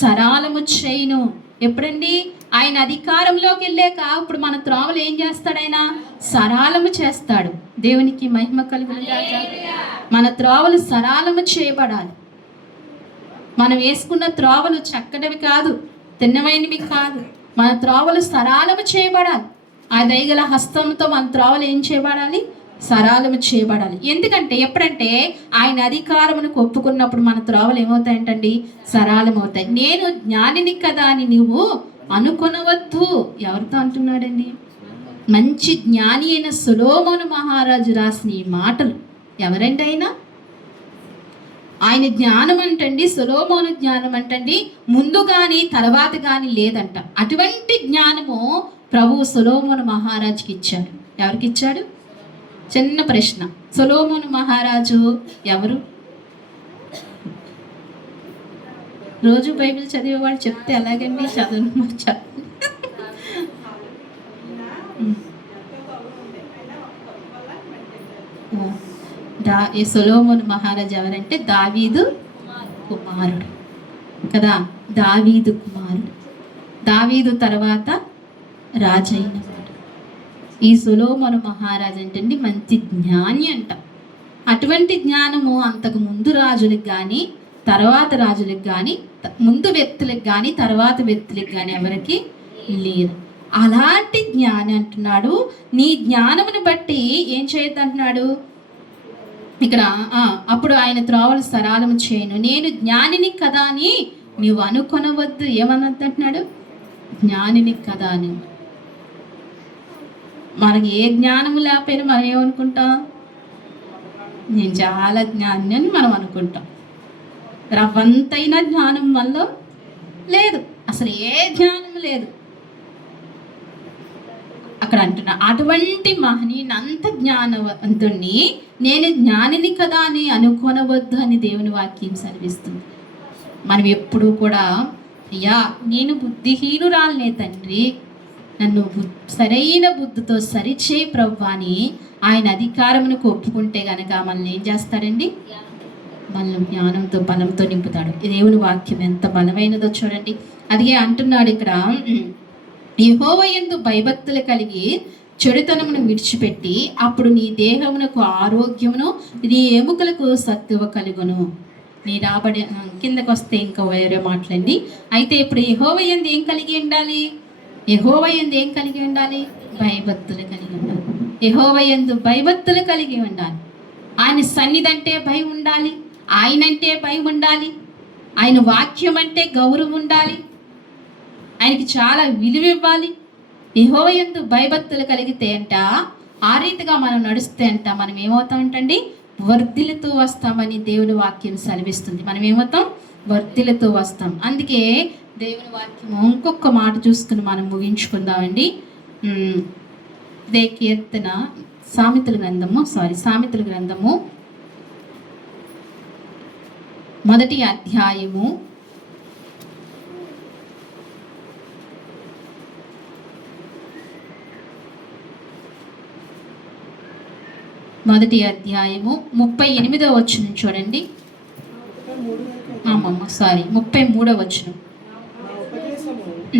సరాలము చేయును. ఎప్పుడండి? ఆయన అధికారంలోకి వెళ్ళాక ఇప్పుడు మన త్రోవలు ఏం చేస్తాడు? ఆయన సరాలము చేస్తాడు. దేవునికి మహిమ కలుగును గాక. మన త్రోవలు సరాలము చేయబడాలి. మనం వేసుకున్న త్రోవలు చక్కటివి కాదు, తిన్నమైనవి కాదు. మన త్రోవలు సరాలము చేయబడాలి. ఆ దయగల హస్తంతో మన త్రోవలు ఏం చేయబడాలి? సరాలము చేయబడాలి. ఎందుకంటే ఎప్పుడంటే ఆయన అధికారమును ఒప్పుకున్నప్పుడు మన త్రోవలు ఏమవుతాయంటండి? సరాలం అవుతాయి. నేను జ్ఞానిని కదా అని నువ్వు అనుకొనవద్దు. ఎవరితో అంటున్నాడండి? మంచి జ్ఞాని అయిన సొలొమోను మహారాజు రాసిన ఈ మాటలు. ఎవరండి ఆయన జ్ఞానం అంటండి, సొలొమోను జ్ఞానం అంటండి ముందు కానీ తర్వాత కానీ లేదంట. అటువంటి జ్ఞానము ప్రభువు సొలొమోను మహారాజుకి ఇచ్చాడు. ఎవరికి ఇచ్చాడు? చిన్న ప్రశ్న. సొలొమోను మహారాజు ఎవరు? రోజు బైబిల్ చదివేవాళ్ళు చెప్తే ఎలాగండి? చదువు ఈ సొలొమోను మహారాజు ఎవరంటే దావీదు కుమారుడు కదా. దావీదు కుమారుడు. దావీదు తర్వాత రాజైన వాడు ఈ సొలొమోను మహారాజు అంటండి మంచి జ్ఞాని అంట. అటువంటి జ్ఞానము అంతకు ముందు రాజులకు కానీ తర్వాత రాజులకు కానీ, ముందు వ్యక్తులకు కానీ తర్వాత వ్యక్తులకు కానీ ఎవరికి లేదు. అలాంటి జ్ఞాని అంటున్నాడు. నీ జ్ఞానమును బట్టి ఏం చేయొద్దంటున్నాడు ఇక్కడ? అప్పుడు ఆయన త్రోవలు సరాలము చేయను. నేను జ్ఞానిని కదా అని నువ్వు అనుకొనవద్దు. ఏమన్నదంటున్నాడు? జ్ఞానిని కదా అని. మనకి ఏ జ్ఞానము లేకపోయినా మనం ఏమనుకుంటాం? నేను చాలా జ్ఞాని అని మనం అనుకుంటాం. రవ్వంతైన జ్ఞానం వల్ల లేదు, అసలు ఏ జ్ఞానం లేదు. అక్కడ అంటున్నా అటువంటి మహనీయునంత జ్ఞానవంతుణ్ణి నేను జ్ఞానిని కదా అని అనుకోనవద్దు అని దేవుని వాక్యం సెలవిస్తుంది. మనం ఎప్పుడూ కూడా అయ్యా నేను బుద్ధిహీనురాలనే తండ్రి, నన్ను సరైన బుద్ధితో సరిచేయి ప్రభు అని ఆయన అధికారమునకు ఒప్పుకుంటే గనక మనల్ని ఏం చేస్తాడండి? మనల్ని జ్ఞానంతో బలంతో నింపుతాడు. దేవుని వాక్యం ఎంత బలమైనదో చూడండి. అదిగే అంటున్నాడు ఇక్కడ, యెహోవా యందు భయభక్తులు కలిగి చెడుతనమును విడిచిపెట్టి అప్పుడు నీ దేహమునకు ఆరోగ్యమును నీ ఎముకలకు సత్తువ కలుగును. నీ రాబడి కిందకు వస్తే ఇంకా వేరే మాటలండి. అయితే ఇప్పుడు యెహోవా యందు ఏం కలిగి ఉండాలి? యెహోవా యందు ఏం కలిగి ఉండాలి? భయభక్తులు కలిగి ఉండాలి. యెహోవా యందు భయభక్తులు కలిగి ఉండాలి. ఆయన సన్నిధి అంటే భయం ఉండాలి, ఆయనంటే భయం ఉండాలి, ఆయన వాక్యం అంటే గౌరవం ఉండాలి, ఆయనకి చాలా విలువ ఇవ్వాలి. యెహోవా యందు భయభక్తులు కలిగితే అంట, ఆ రీతిగా మనం నడుస్తే అంట మనం ఏమవుతామంటండి? వర్ధిల్లుతూ వస్తామని దేవుని వాక్యం సెలవిస్తుంది. మనం ఏమవుతాం? వర్ధిల్లుతూ వస్తాం. అందుకే దేవుని వాక్యం ఇంకొక మాట చూసుకుని మనం ముగించుకుందామండి. కీర్తన సామెతల గ్రంథము 1వ అధ్యాయము 38వ వచనం చూడండి. 33వ వచనం.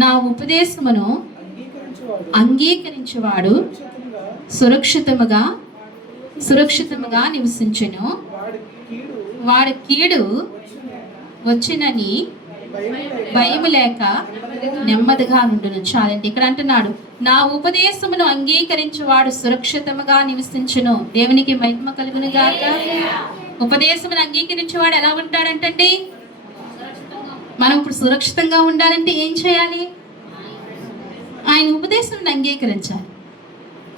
నా ఉపదేశమును అంగీకరించువాడు సురక్షితముగా నివసించును, వాడి కీడు వచ్చినని భయము లేక నెమ్మదిగా నుండును. చాలండి. ఇక్కడ అంటున్నాడు, నా ఉపదేశమును అంగీకరించువాడు సురక్షితముగా నివసించును. దేవునికి మహిమ కలుగును గాక. ఉపదేశమును అంగీకరించేవాడు ఎలా ఉంటాడంటండి? మనం ఇప్పుడు సురక్షితంగా ఉండాలంటే ఏం చేయాలి? ఆయన ఉపదేశమును అంగీకరించాలి.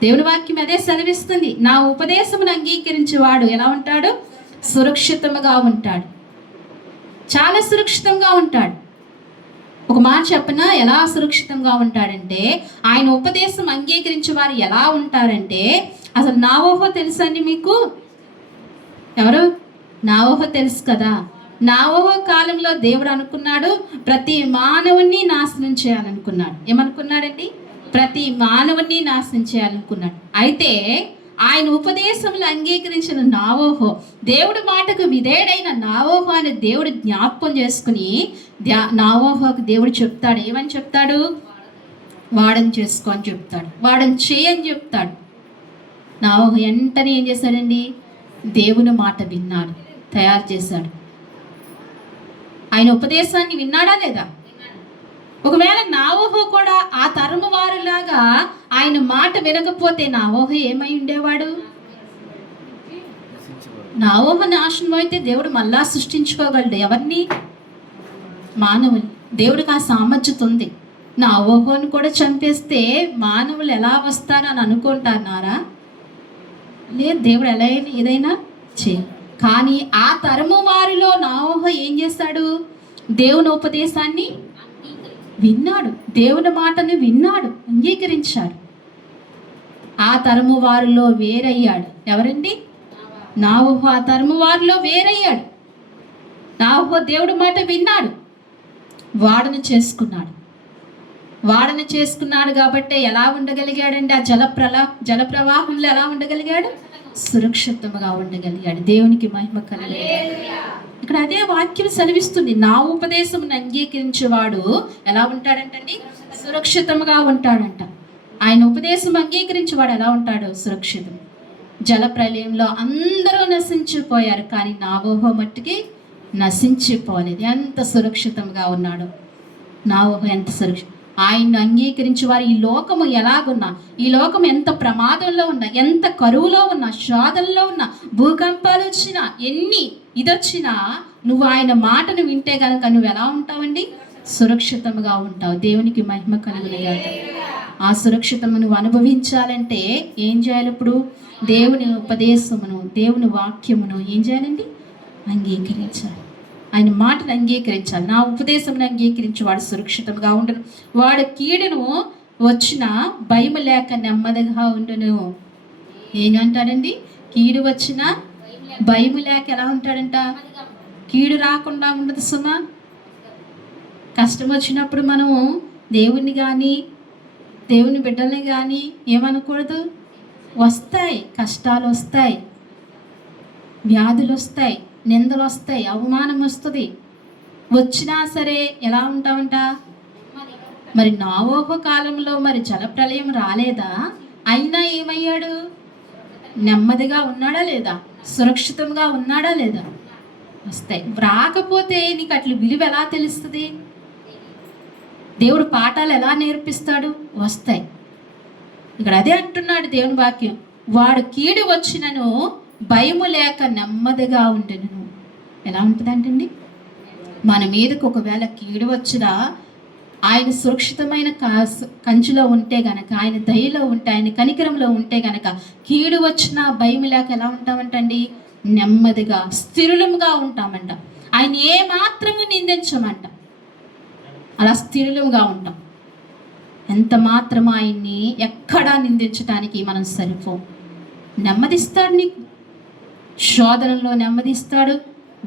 దేవుని వాక్యం అదే సెలవిస్తుంది. నా ఉపదేశమును అంగీకరించేవాడు ఎలా ఉంటాడు? సురక్షితంగా ఉంటాడు, చాలా సురక్షితంగా ఉంటాడు. ఒక మాట చెప్పనా, ఎలా సురక్షితంగా ఉంటాడంటే, ఆయన ఉపదేశం అంగీకరించే వారు ఎలా ఉంటారంటే, అసలు నా ఊహ తెలుసండి మీకు? ఎవరు? నా ఊహ తెలుసు కదా. నోవహు కాలంలో దేవుడు అనుకున్నాడు ప్రతి మానవుణ్ణి నాశనం చేయాలనుకున్నాడు. ఏమనుకున్నాడండి? ప్రతి మానవుణ్ణి నాశనం చేయాలనుకున్నాడు. అయితే ఆయన ఉపదేశంలో అంగీకరించిన నోవహు, దేవుడి మాటకు విధేయుడైన నోవహు అని దేవుడు జ్ఞాపకం చేసుకుని నోవహుకు దేవుడు చెప్తాడు. ఏమని చెప్తాడు? వాడని చేసుకో అని చెప్తాడు, వాడని చేయని చెప్తాడు. నోవహు వెంటనే ఏం చేశాడండి? దేవుని మాట విన్నాడు, తయారు చేశాడు. ఆయన ఉపదేశాన్ని విన్నాడా లేదా? ఒకవేళ నోవహు కూడా ఆ తరము వారిలాగా ఆయన మాట వినకపోతే నోవహు ఏమై ఉండేవాడు? నోవహు నాశనం అయితే దేవుడు మళ్ళా సృష్టించుకోగలడు. ఎవరిని? మానవులు. దేవుడికి ఆ సామర్థ్యత ఉంది. నోవహుని కూడా చంపేస్తే మానవులు ఎలా వస్తారు అని అనుకుంటున్నారా? లేదు, దేవుడు ఎలా ఏదైనా కానీ ఆ తరము వారిలో నోవహు ఏం చేశాడు? దేవుని ఉపదేశాన్ని విన్నాడు, దేవుని మాటను విన్నాడు, అంగీకరించాడు. ఆ తరము వారిలో వేరయ్యాడు. ఎవరండి? నోవహు ఆ తరము వారిలో వేరయ్యాడు. నోవహు దేవుడి మాట విన్నాడు, వాడను చేసుకున్నాడు కాబట్టి ఎలా ఉండగలిగాడండి? ఆ జల ప్రవాహంలో ఎలా ఉండగలిగాడు? సురక్షితంగా ఉండగలిగాడు. దేవునికి మహిమ కలుగును. ఇక్కడ అదే వాక్యం సెలవిస్తుంది. నా ఉపదేశం అంగీకరించేవాడు ఎలా ఉంటాడంటండి? సురక్షితంగా ఉంటాడంట. ఆయన ఉపదేశం అంగీకరించేవాడు ఎలా ఉంటాడు? సురక్షితం. జల ప్రళయంలో అందరూ నశించిపోయారు, కానీ నోవహు మట్టుకి నశించిపోలేదు. ఎంత సురక్షితంగా ఉన్నాడు నోవహు, ఎంత సురక్షితం. ఆయన్ని అంగీకరించి వారు ఈ లోకము ఎలాగున్నా, ఈ లోకం ఎంత ప్రమాదంలో ఉన్నా, ఎంత కరువులో ఉన్నా, శోధనలో ఉన్నా, భూకంపాలు వచ్చినా, ఎన్ని ఇదొచ్చినా నువ్వు ఆయన మాటను వింటే కనుక నువ్వు ఎలా ఉంటావండి? సురక్షితంగా ఉంటావు. దేవునికి మహిమ కలుగునుగాక. ఆ సురక్షితము నువ్వు అనుభవించాలంటే ఏం చేయాలి? ఇప్పుడు దేవుని ఉపదేశమును, దేవుని వాక్యమును ఏం చేయాలండి? అంగీకరించాలి. ఆయన మాటను అంగీకరించాలి. నా ఉపదేశం అంగీకరించి వాడు సురక్షితంగా ఉండను, వాడు కీడును వచ్చిన భయం లేక నెమ్మదిగా ఉండును. ఏమంటాడండి? కీడు వచ్చిన భయం లేక ఎలా ఉంటాడంట? కీడు రాకుండా ఉండదు సుమా. కష్టం వచ్చినప్పుడు మనము దేవుణ్ణి కానీ దేవుని బిడ్డల్ని కానీ ఏమనకూడదు. వస్తాయి, కష్టాలు వస్తాయి, వ్యాధులు వస్తాయి, నిందలు వస్తాయి, అవమానం వస్తుంది. వచ్చినా సరే ఎలా ఉంటామంట? మరి నోవహు కాలంలో మరి జలప్రళయం రాలేదా? అయినా ఏమయ్యాడు? నెమ్మదిగా ఉన్నాడా లేదా? సురక్షితంగా ఉన్నాడా లేదా? వస్తాయి. రాకపోతే నీకు అట్లా విలువ ఎలా తెలుస్తుంది? దేవుడు పాఠాలు ఎలా నేర్పిస్తాడు? వస్తాయి. ఇక్కడ అదే అంటున్నాడు దేవుని వాక్యం, వాడు కీడు వచ్చినను భయము లేక నెమ్మదిగా ఉండెను. ఎలా ఉంటుందంటండి? మన మీదకు ఒకవేళ కీడు వచ్చినా ఆయన సురక్షితమైన కంచులో ఉంటే గనక, ఆయన దయలో ఉంటే, ఆయన కనికరంలో ఉంటే గనక కీడు వచ్చినా భయం లేక ఎలా ఉంటామంటండి? నెమ్మదిగా స్థిరులంగా ఉంటామంట. ఆయన ఏ మాత్రము నిందించమంట, అలా స్థిరులంగా ఉంటాం. ఎంత మాత్రం ఆయన్ని ఎక్కడా నిందించడానికి మనం సరిపోం. నెమ్మదిస్తాడు నీకు. శోధనలో నెమ్మదిస్తాడు,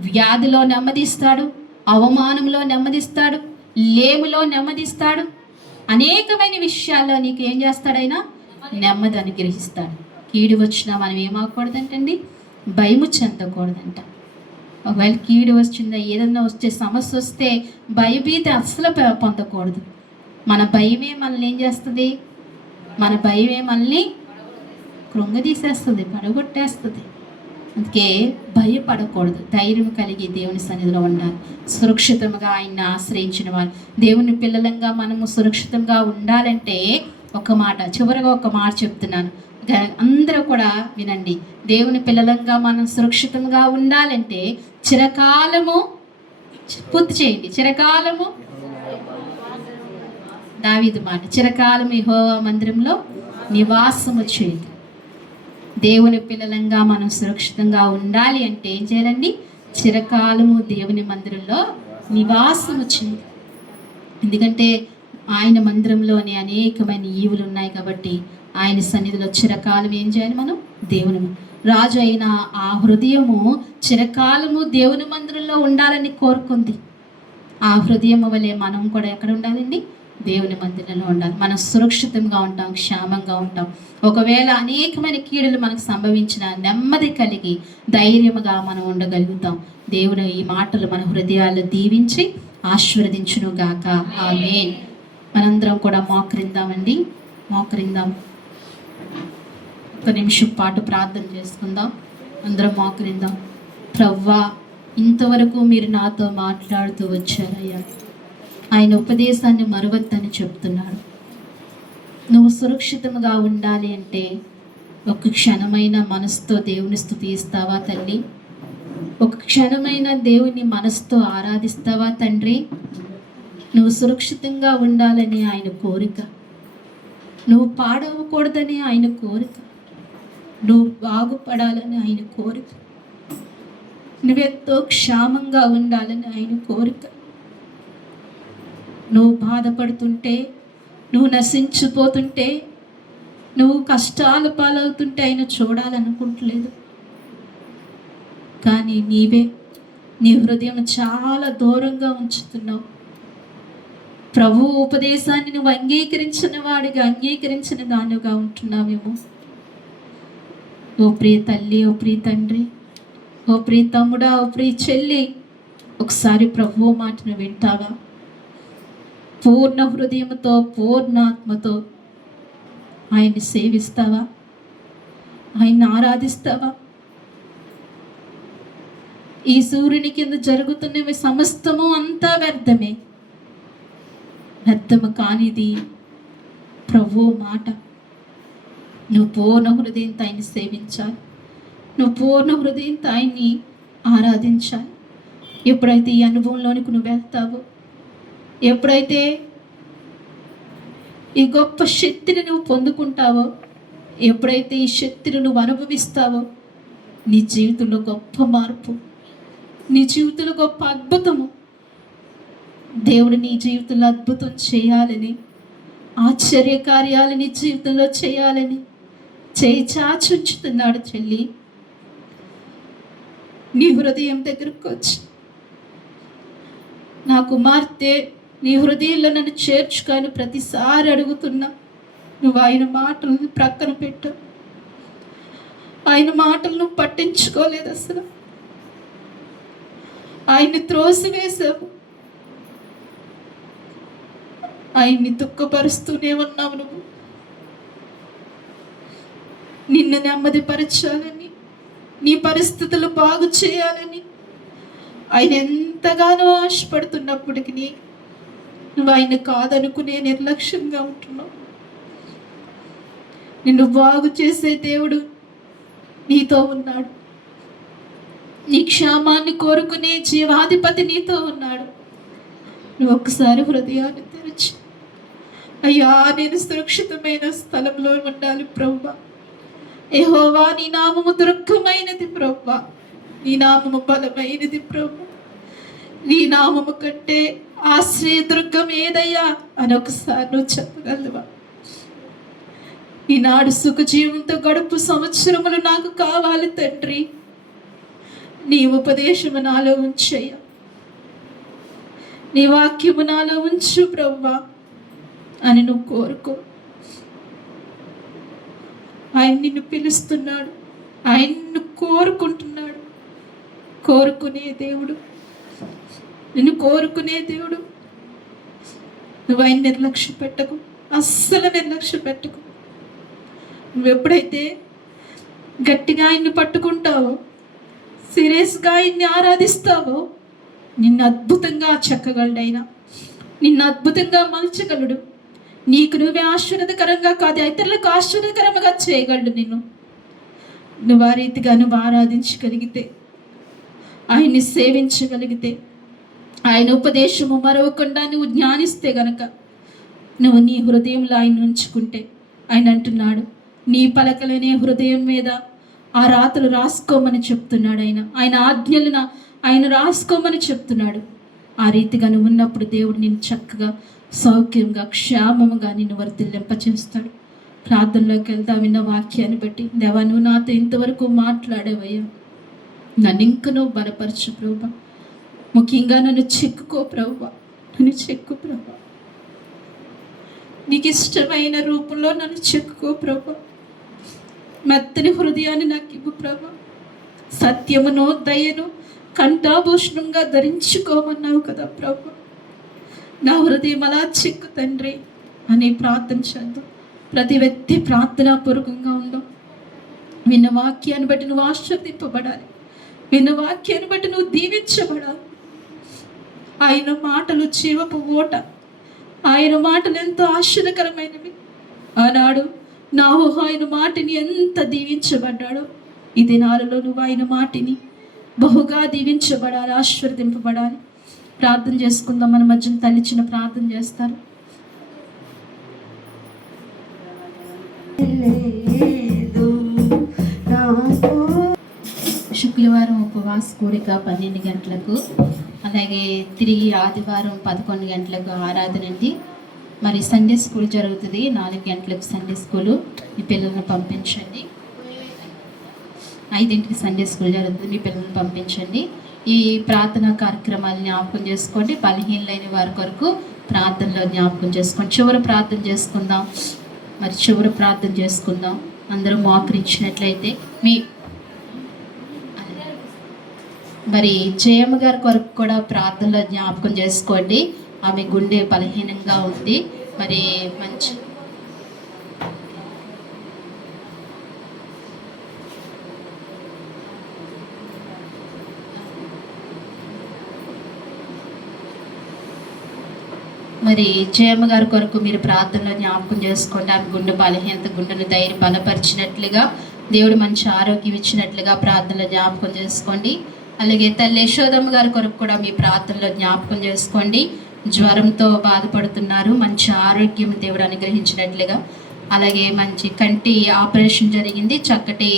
వ్యాధిలో నెమ్మదిస్తాడు, అవమానంలో నెమ్మదిస్తాడు, లేములో నెమ్మదిస్తాడు. అనేకమైన విషయాల్లో నీకు ఏం చేస్తాడైనా? నెమ్మది అనుగ్రహిస్తాడు. కీడు వచ్చినా మనం ఏమవకూడదంటండి? భయము చెందకూడదంట. ఒకవేళ కీడు వచ్చిందా, ఏదన్నా వస్తే, సమస్య వస్తే భయభీతి అస్సలు పొందకూడదు. మన భయమే మనల్ని ఏం చేస్తుంది? మన భయమే మనల్ని కృంగదీసేస్తుంది, పడగొట్టేస్తుంది. అందుకే భయపడకూడదు, ధైర్యం కలిగి దేవుని సన్నిధిలో ఉండాలి. సురక్షితంగా ఆయన్ని ఆశ్రయించిన వాళ్ళు, దేవుని పిల్లలంగా మనము సురక్షితంగా ఉండాలంటే ఒక మాట, చివరిగా ఒక మాట చెప్తున్నాను, అందరూ కూడా వినండి. దేవుని పిల్లలంగా మనం సురక్షితంగా ఉండాలంటే చిరకాలము, పూర్తి చేయండి, చిరకాలము, దావీదు మాట, చిరకాలము యెహోవా మందిరంలో నివాసము చేయండి. దేవుని పిల్లలంగా మనం సురక్షితంగా ఉండాలి అంటే ఏం చేయాలండి? చిరకాలము దేవుని మందిరంలో నివాసము చేయాలి. ఎందుకంటే ఆయన మందిరంలోనే అనేకమైన ఈవులు ఉన్నాయి కాబట్టి ఆయన సన్నిధిలో చిరకాలం ఏం చేయాలి? మనం దేవుని రాజు అయిన ఆ హృదయము చిరకాలము దేవుని మందిరంలో ఉండాలని కోరుకుంది. ఆ హృదయము వలె మనం కూడా ఎక్కడ ఉండాలండి? దేవుని మందిరంలో ఉండాలి. మనం సురక్షితంగా ఉంటాం, క్షేమంగా ఉంటాం. ఒకవేళ అనేకమైన కీడులు మనకు సంభవించిన నెమ్మది కలిగి ధైర్యముగా మనం ఉండగలుగుతాం. దేవుడు ఈ మాటలు మన హృదయాలు దీవించి ఆశీర్వదించును గాక. ఆమేన్. మనందరం కూడా మోకరిందామండి, మోకరిందాం. ఒక నిమిషం పాటు ప్రార్థన చేసుకుందాం. అందరం మోకరిందాం. ప్రవ్వా, ఇంతవరకు మీరు నాతో మాట్లాడుతూ వచ్చారయ్యా. ఆయన ఉపదేశాన్ని మరువద్దని చెప్తున్నాడు. నువ్వు సురక్షితంగా ఉండాలి అంటే ఒక క్షణమైన మనసుతో దేవుని స్తుతిస్తావా తల్లి? ఒక క్షణమైన దేవుని మనసుతో ఆరాధిస్తావా తండ్రి? నువ్వు సురక్షితంగా ఉండాలని ఆయన కోరిక, నువ్వు పాడవకూడదని ఆయన కోరిక, నువ్వు బాగుపడాలని ఆయన కోరిక, నువ్వెంతో క్షేమంగా ఉండాలని ఆయన కోరిక. నువ్వు బాధపడుతుంటే, నువ్వు నశించిపోతుంటే, నువ్వు కష్టాల పాలవుతుంటే ఆయన చూడాలనుకుంటలేదు. కానీ నీవే నీ హృదయం చాలా దూరంగా ఉంచుతున్నావు. ప్రభు ఉపదేశాన్ని నువ్వు అంగీకరించిన వాడిగా, అంగీకరించిన దానిగా ఉంటున్నావేమో. ఓ ప్రియ తల్లి, ఓ ప్రియ తండ్రి, ఓ ప్రియ తమ్ముడా, ఓ ప్రియ చెల్లి, ఒకసారి ప్రభువు మాటను వింటావా? పూర్ణ హృదయంతో, పూర్ణాత్మతో ఆయన్ని సేవిస్తావా? ఆయన్ని ఆరాధిస్తావా? ఈ సూర్యుని కింద జరుగుతున్నవి సమస్తము అంతా వ్యర్థమే. వ్యర్థము కానిది ప్రభువు మాట. నువ్వు పూర్ణ హృదయంతో ఆయన్ని సేవించాలి. నువ్వు పూర్ణ హృదయంతో ఆయన్ని ఆరాధించాలి. ఎప్పుడైతే ఈ అనుభవంలోనికి నువ్వు వెళ్తావో, ఎప్పుడైతే ఈ గొప్ప శక్తిని నువ్వు పొందుకుంటావో, ఎప్పుడైతే ఈ శక్తిని నువ్వు అనుభవిస్తావో, నీ జీవితంలో గొప్ప మార్పు, నీ జీవితంలో గొప్ప అద్భుతము. దేవుడు నీ జీవితంలో అద్భుతం చేయాలని, ఆశ్చర్య కార్యాలు నీ జీవితంలో చేయాలని చేయి చాచి ఉంచుతున్నాడు. చెల్లి, నీ హృదయం దగ్గరకు వచ్చి, నా కుమార్తె నీ హృదయంలో నన్ను చేర్చుకొని ప్రతిసారి అడుగుతున్నా. నువ్వు ఆయన మాటలను ప్రక్కన పెట్టు. ఆయన మాటలను పట్టించుకోలేదు. అసలు ఆయన్ని త్రోసివేశావు. ఆయన్ని దుఃఖపరుస్తూనే ఉన్నావు. నువ్వు నిన్ను నెమ్మదిపరచాలని, నీ పరిస్థితులు బాగు చేయాలని ఆయన ఎంతగానో ఆశపడుతున్నప్పటికీ నువ్వు ఆయన కాదనుకునే నిర్లక్ష్యంగా ఉంటున్నావు. నిన్ను బాగు చేసే దేవుడు నీతో ఉన్నాడు. నీ క్షేమాన్ని కోరుకునే జీవాధిపతి నీతో ఉన్నాడు. నువ్వు ఒక్కసారి హృదయాన్ని తెరిచి, అయ్యా, నేను సురక్షితమైన స్థలంలో ఉండాలి ప్రభువా. యెహోవా, నీ నామము దుర్గమైనది ప్రభువా, నీ నామము బలమైనది ప్రభు. నీ నామము కంటే ఆశ్రయదుర్గం ఏదయ్యా అని ఒకసారి నువ్వు చెప్పగలవా? ఈనాడు సుఖజీవంతో గడుపు సంవత్సరములు నాకు కావాలి తండ్రి. నీ ఉపదేశము నాలో ఉంచయ్యా, నీ వాక్యము నాలో ఉంచు ప్రభువా అని నువ్వు కోరుకో. ఆయన నిన్ను పిలుస్తున్నాడు, ఆయన నిన్ను కోరుకుంటున్నాడు. కోరుకునే దేవుడు, నిన్ను కోరుకునే దేవుడు. నువ్వు ఆయన నిర్లక్ష్య పెట్టకు, అస్సలు నిర్లక్ష్య పెట్టకు. నువ్వు ఎప్పుడైతే గట్టిగా ఆయన్ని పట్టుకుంటావో, సీరియస్గా ఆయన్ని ఆరాధిస్తావో, నిన్ను అద్భుతంగా చెక్కగలడైనా, నిన్ను అద్భుతంగా మలచగలడు. నీకు నువ్వే ఆశీర్వాదకరంగా కాదు, ఇతరులకు ఆశీర్వాదకరంగా చేయగలడు నిన్ను. నువ్వు ఆ రీతిగా నువ్వు ఆరాధించగలిగితే, ఆయన్ని సేవించగలిగితే, ఆయన ఉపదేశము మరవకుండా నువ్వు జ్ఞానిస్తే గనక, నువ్వు నీ హృదయంలో ఆయన ఉంచుకుంటే, ఆయన అంటున్నాడు, నీ పలకలనే హృదయం మీద ఆ రాతలు రాసుకోమని చెప్తున్నాడు. ఆయన ఆజ్ఞలను ఆయన రాసుకోమని చెప్తున్నాడు. ఆ రీతిగా నువ్వు ఉన్నప్పుడు దేవుడు నిన్ను చక్కగా, సౌఖ్యంగా, క్షేమముగా నిన్ను వర్ధిల్లింపచేస్తాడు. ప్రార్థనలోకి వెళ్తా విన్న వాక్యాన్ని బట్టి దేవా నువ్వు నాతో ఇంతవరకు మాట్లాడేవయ్యా, నన్ను ఇంక నువ్వు బలపరచు ప్రభా. ముఖ్యంగా నన్ను చెక్కుకో ప్రభా, నన్ను చెక్కు ప్రభా. నీకు ఇష్టమైన రూపంలో నన్ను చెక్కుకో ప్రభా. మెత్తని హృదయాన్ని నాకు ఇవ్వు ప్రభా. సత్యమును దయను కంఠాభూషణంగా ధరించుకోమన్నావు కదా ప్రభా. నా హృదయం అలా చెక్కు తండ్రి అని ప్రార్థన చేద్దాం. ప్రతి వ్యక్తి ప్రార్థనాపూర్వకంగా ఉందాం. విన్న వాక్యాన్ని బట్టి నువ్వు ఆశీర్వదింపబడాలి, విన్న వాక్యాన్ని బట్టి నువ్వు దీవించబడాలి. ఆయన మాటలు జీవపు ఓట, ఆయన మాటలు ఎంతో ఆశ్చర్యకరమైనవి. ఆనాడు నోవహు ఆయన మాటని ఎంత దీవించబడ్డాడో, ఈ దినాలలో నువ్వు ఆయన మాటని బహుగా దీవించబడాలి, ఆశీర్వదింపబడాలి. ప్రార్థన చేసుకుందాం. మన మధ్యన తల్లి చిన్న ప్రార్థన చేస్తారు. శుక్రవారం ఉపవాస కూడిక 12 గంటలకు, అలాగే తిరిగి ఆదివారం 11 గంటలకు ఆరాధన అండి. మరి సండే స్కూల్ జరుగుతుంది 4 గంటలకు సండే స్కూలు. మీ పిల్లలను పంపించండి. 5ంటికి సండే స్కూల్ జరుగుతుంది, మీ పిల్లలను పంపించండి. ఈ ప్రార్థనా కార్యక్రమాలు జ్ఞాపకం చేసుకోండి. బలహీనలైన వారి కొరకు ప్రార్థనలో జ్ఞాపకం చేసుకోండి. చివరి ప్రార్థన చేసుకుందాం. మరి చివరి ప్రార్థన చేసుకుందాం. అందరూ మోకరించినట్లయితే మరి జయమ్మ గారి కొరకు కూడా ప్రార్థనలో జ్ఞాపకం చేసుకోండి. ఆమె గుండె బలహీనంగా ఉంది. మరి మంచి జయమ్మ గారి కొరకు మీరు ప్రార్థనలో జ్ఞాపకం చేసుకోండి. ఆమె గుండె బలహీనత, గుండెను ధైర్యం బలపరిచినట్లుగా, దేవుడు మంచి ఆరోగ్యం ఇచ్చినట్లుగా ప్రార్థనలో జ్ఞాపకం చేసుకోండి. అలాగే తల్లి యశోదమ్మ గారి కొరకు కూడా మీ ప్రార్థనలో జ్ఞాపకం చేసుకోండి. జ్వరంతో బాధపడుతున్నారు, మంచి ఆరోగ్యం దేవుడు అనుగ్రహించినట్లుగా. అలాగే మంచి కంటి ఆపరేషన్ జరిగింది, చక్కటి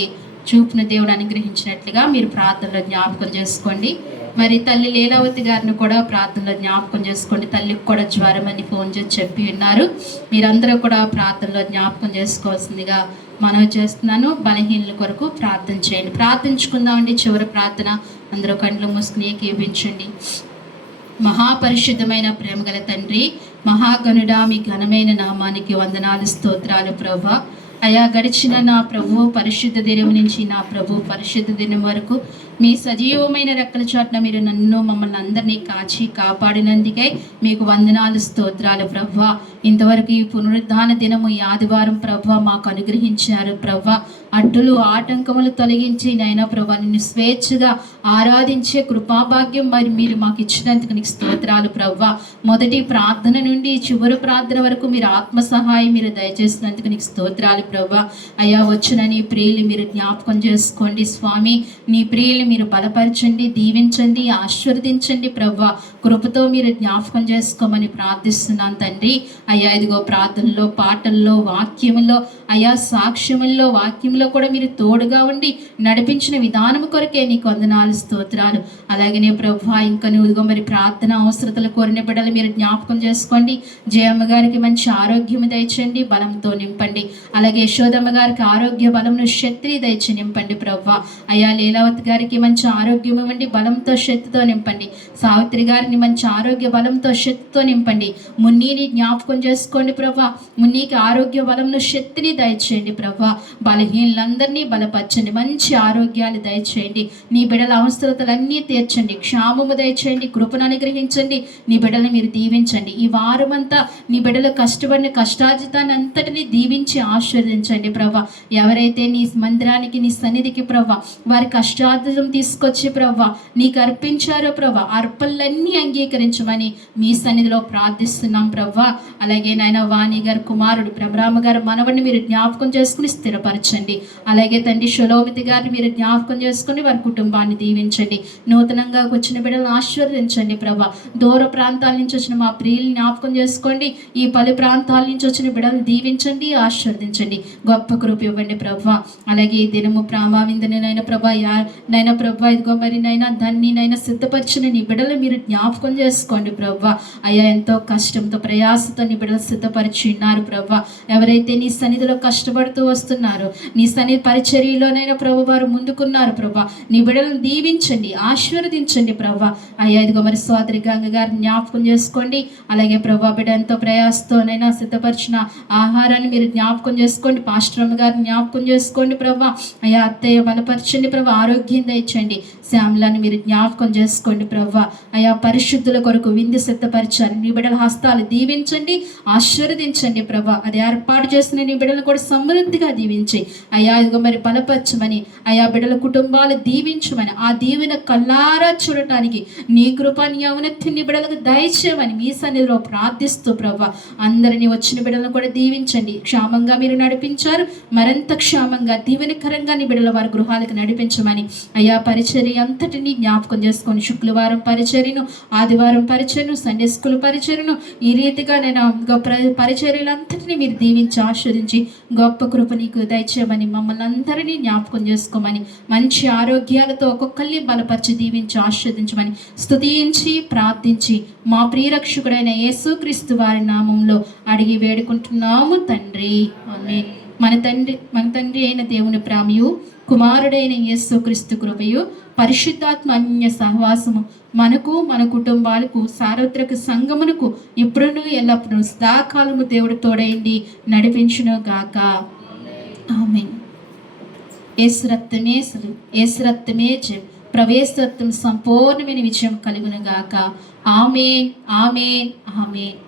చూపును దేవుడు అనుగ్రహించినట్లుగా మీరు ప్రార్థనలో జ్ఞాపకం చేసుకోండి. మరి తల్లి లీలావతి గారిని కూడా ప్రార్థనలో జ్ఞాపకం చేసుకోండి. తల్లికి కూడా జ్వరం అని ఫోన్ చేసి చెప్పి ఉన్నారు. మీరందరూ కూడా ప్రార్థనలో జ్ఞాపకం చేసుకోవాల్సిందిగా మనవి చేస్తున్నాను. బలహీనుల కొరకు ప్రార్థన చేయండి. ప్రార్థించుకుందామండి. చివరి ప్రార్థన. అందరూ కళ్ళు మూసుకుని ఏకీపించండి. మహాపరిశుద్ధమైన ప్రేమగల తండ్రి, మహాగణుడా, మీ ఘనమైన నామానికి వందనాలు, స్తోత్రాలు ప్రభా. అయా గడిచిన నా ప్రభు పరిశుద్ధ దినం నుంచి నా ప్రభు పరిశుద్ధ దినం వరకు మీ సజీవమైన రెక్కల చాటున మీరు నన్ను మమ్మల్ని అందరినీ కాచి కాపాడినందుకై మీకు వందనాలు, స్తోత్రాలు ప్రభా. ఇంతవరకు ఈ పునరుద్ధాన దినము ఈ ఆదివారం ప్రభా మాకు అనుగ్రహించారు ప్రభా. అడ్డులు ఆటంకములు తొలగించి నైనా ప్రభా నిన్ను స్వేచ్ఛగా ఆరాధించే కృపాభాగ్యం మరి మీరు మాకు ఇచ్చినందుకు నీకు స్తోత్రాలు ప్రభా. మొదటి ప్రార్థన నుండి చివరి ప్రార్థన వరకు మీరు ఆత్మ సహాయం మీరు దయచేసినందుకు నీకు స్తోత్రాలు ప్రభా. అయ్యా వచ్చిన నీ ప్రియులు మీరు జ్ఞాపకం చేసుకోండి స్వామి. నీ ప్రియులు మీరు బలపరచండి, దీవించండి, ఆశీర్వదించండి ప్రభా. కృపతో మీరు జ్ఞాపకం చేసుకోమని ప్రార్థిస్తున్నాను తండ్రి. అయ్యా ఇదిగో ప్రార్థనలో, పాటల్లో, వాక్యములో, అయా సాక్ష్యముల్లో, వాక్యంలో కూడా మీరు తోడుగా ఉండి నడిపించిన విధానం కొరకే నీకు వందనాలు, స్తోత్రాలు. అలాగనే ప్రభా ఇంకా నువ్వుగా మరి ప్రార్థన అవసరతలు కోరిన బిడ్డలు మీరు జ్ఞాపకం చేసుకోండి. జయమ్మ గారికి మంచి ఆరోగ్యం దయచండి, బలంతో నింపండి. అలాగే యశోదమ్మ గారికి ఆరోగ్య బలంను శక్తిని దయచి నింపండి ప్రభా. అయా లీలావతి గారికి మంచి ఆరోగ్యం ఇవ్వండి, బలంతో శక్తితో నింపండి. సావిత్రి గారిని మంచి ఆరోగ్య బలంతో శక్తితో నింపండి. మున్నీని జ్ఞాపకం చేసుకోండి ప్రభా. మున్నీకి ఆరోగ్య బలంను శక్తిని దయచేయండి ప్రభా. బలహీనులందరినీ బలపరచండి, మంచి ఆరోగ్యాలు దయచేయండి. నీ బిడ్డల అవసరతలన్నీ తీర్చండి, క్షామము దయచేయండి, కృపను అనుగ్రహించండి. నీ బిడ్డలను మీరు దీవించండి. ఈ వారమంతా నీ బిడ్డలు కష్టపడిన కష్టార్జితాన్ని అంతటినీ దీవించి ఆశీర్వదించండి ప్రభా. ఎవరైతే నీ మందిరానికి, నీ సన్నిధికి ప్రభా వారి కష్టార్జితం తీసుకొచ్చి ప్రభా నీకు అర్పించారో ప్రభా, అర్పణలన్నీ అంగీకరించమని మీ సన్నిధిలో ప్రార్థిస్తున్నాం ప్రభా. అలాగే నాయన వాణి గారు కుమారుడు బ్రహ్మరామ గారు మనవడిని మీరు జ్ఞాపకం చేసుకుని స్థిరపరచండి. అలాగే తండ్రి షలోమితి గారిని మీరు జ్ఞాపకం చేసుకుని వారి కుటుంబాన్ని దీవించండి. నూతనంగా వచ్చిన బిడ్డలను ఆశీర్వదించండి ప్రభా. దూర ప్రాంతాల నుంచి వచ్చిన మా ప్రియుల్ని జ్ఞాపకం చేసుకోండి. ఈ పలు ప్రాంతాల నుంచి వచ్చిన బిడ్డలను దీవించండి, ఆశీర్వదించండి. గొప్ప కృప ఇవ్వండి ప్రభా. అలాగే ఈ దినము ప్రామావిందనైనా ప్రభా నైనా నైనా ప్రభా, ఇదిగో మరి నైనా దాన్ని నైనా సిద్ధపరిచిన నీ బిడ్డలు మీరు జ్ఞాపకం చేసుకోండి ప్రభా. అయ్యా ఎంతో కష్టంతో ప్రయాసతో నీ బిడ్డలు సిద్ధపరిచి ఉన్నారు ప్రభా. ఎవరైతే నీ సన్నిధిలో కష్టపడుతూ వస్తున్నారో, నీ సన్నిధి పరిచర్యలోనైనా ప్రభు వారు ముందుకున్నారు ప్రభా. నీ బిడ్డలను దీవించండి, ఆశీర్వదించండి ప్రభా. అయ్యా ఇదిగో మరి సోదరి గంగ గారిని జ్ఞాపకం చేసుకోండి. అలాగే ప్రభా, బిడ్డ ఎంతో ప్రయాసతోనైనా సిద్ధపరిచిన ఆహారాన్ని మీరు జ్ఞాపకం చేసుకోండి. పాస్టర్ గారిని జ్ఞాపకం చేసుకోండి ప్రభా. అయ్యా అత్తయ్య బలపరచండి ప్రభా, ఆరోగ్యం దయచండి. శ్యామలాన్ని మీరు జ్ఞాపకం చేసుకోండి ప్రభా. అయా పరిశుద్ధుల కొరకు విందు సిద్ధపరిచారు. నీ బిడ్డల హస్తాలు దీవించండి, ఆశీర్వదించండి ప్రభా. అది ఏర్పాటు చేసిన నీ బిడ్డలను కూడా సమృద్ధిగా దీవించి అయా ఇదిగో మరి బలపరచమని, అయా బిడ్డల కుటుంబాలు దీవించమని, ఆ దీవెన కల్లారా చూడటానికి నీ కృప నీ ఔన్నత్యం నీ బిడ్డలకు దయచేయమని మీ సన్నిధిలో ప్రార్థిస్తూ ప్రభా, అందరినీ వచ్చిన బిడ్డలను కూడా దీవించండి. క్షేమంగా మీరు నడిపించారు, మరింత క్షేమంగా దీవెనకరంగా నీ బిడ్డల వారి గృహాలకు నడిపించమని, అయా పరిచర్య అంతటినీ జ్ఞాపకం చేసుకొని శుక్రవారం పరిచర్యను, ఆదివారం పరిచర్యను, సండే స్కూల్ పరిచర్యను, ఈ రీతిగా నేను పరిచర్యలంతటినీ మీరు దీవించి ఆస్వాదించి గొప్ప కృప నీకు దయచేయమని, మమ్మల్ని అందరినీ జ్ఞాపకం చేసుకోమని, మంచి ఆరోగ్యాలతో ఒక్కొక్కరిని బలపరిచి దీవించి ఆస్వాదించమని స్తుతించి ప్రార్థించి మా ప్రియరక్షకుడైన యేసుక్రీస్తు వారి నామంలో అడిగి వేడుకుంటున్నాము తండ్రి, ఆమేన్. మన తండ్రి అయిన దేవుని ప్రేమయు, కుమారుడైన యేసుక్రీస్తు కృపయు, పరిశుద్ధాత్మ అన్య సహవాసము మనకు, మన కుటుంబాలకు, సార్వత్రిక సంఘమునకు ఇప్పుడును ఎల్లప్పుడూ సదాకాలము దేవుడు తోడైండి నడిపించును గాక, ఆమేన్. యేసు రక్తమే సలు, యేసు రక్తమే జయం, ప్రవేశత్వం సంపూర్ణమైన విజయం కలుగును గాక, ఆమేన్, ఆమేన్, ఆమేన్.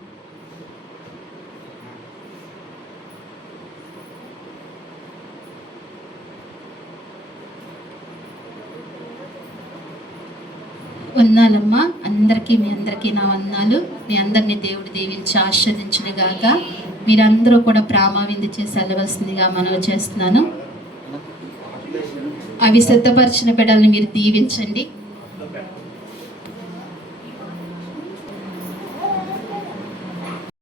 వందనాలమ్మా అందరికీ, మీ అందరికీ నా వందనాలు. మీ అందరినీ దేవుడు దీవించి ఆశీర్వదించును గాక. మీరందరూ కూడా ప్రామావిందు చేసి వెళ్ళవలసిందిగా మనవి చేస్తున్నాను. అవి సిద్ధపరిచిన బిడ్డల్ని మీరు దీవించండి.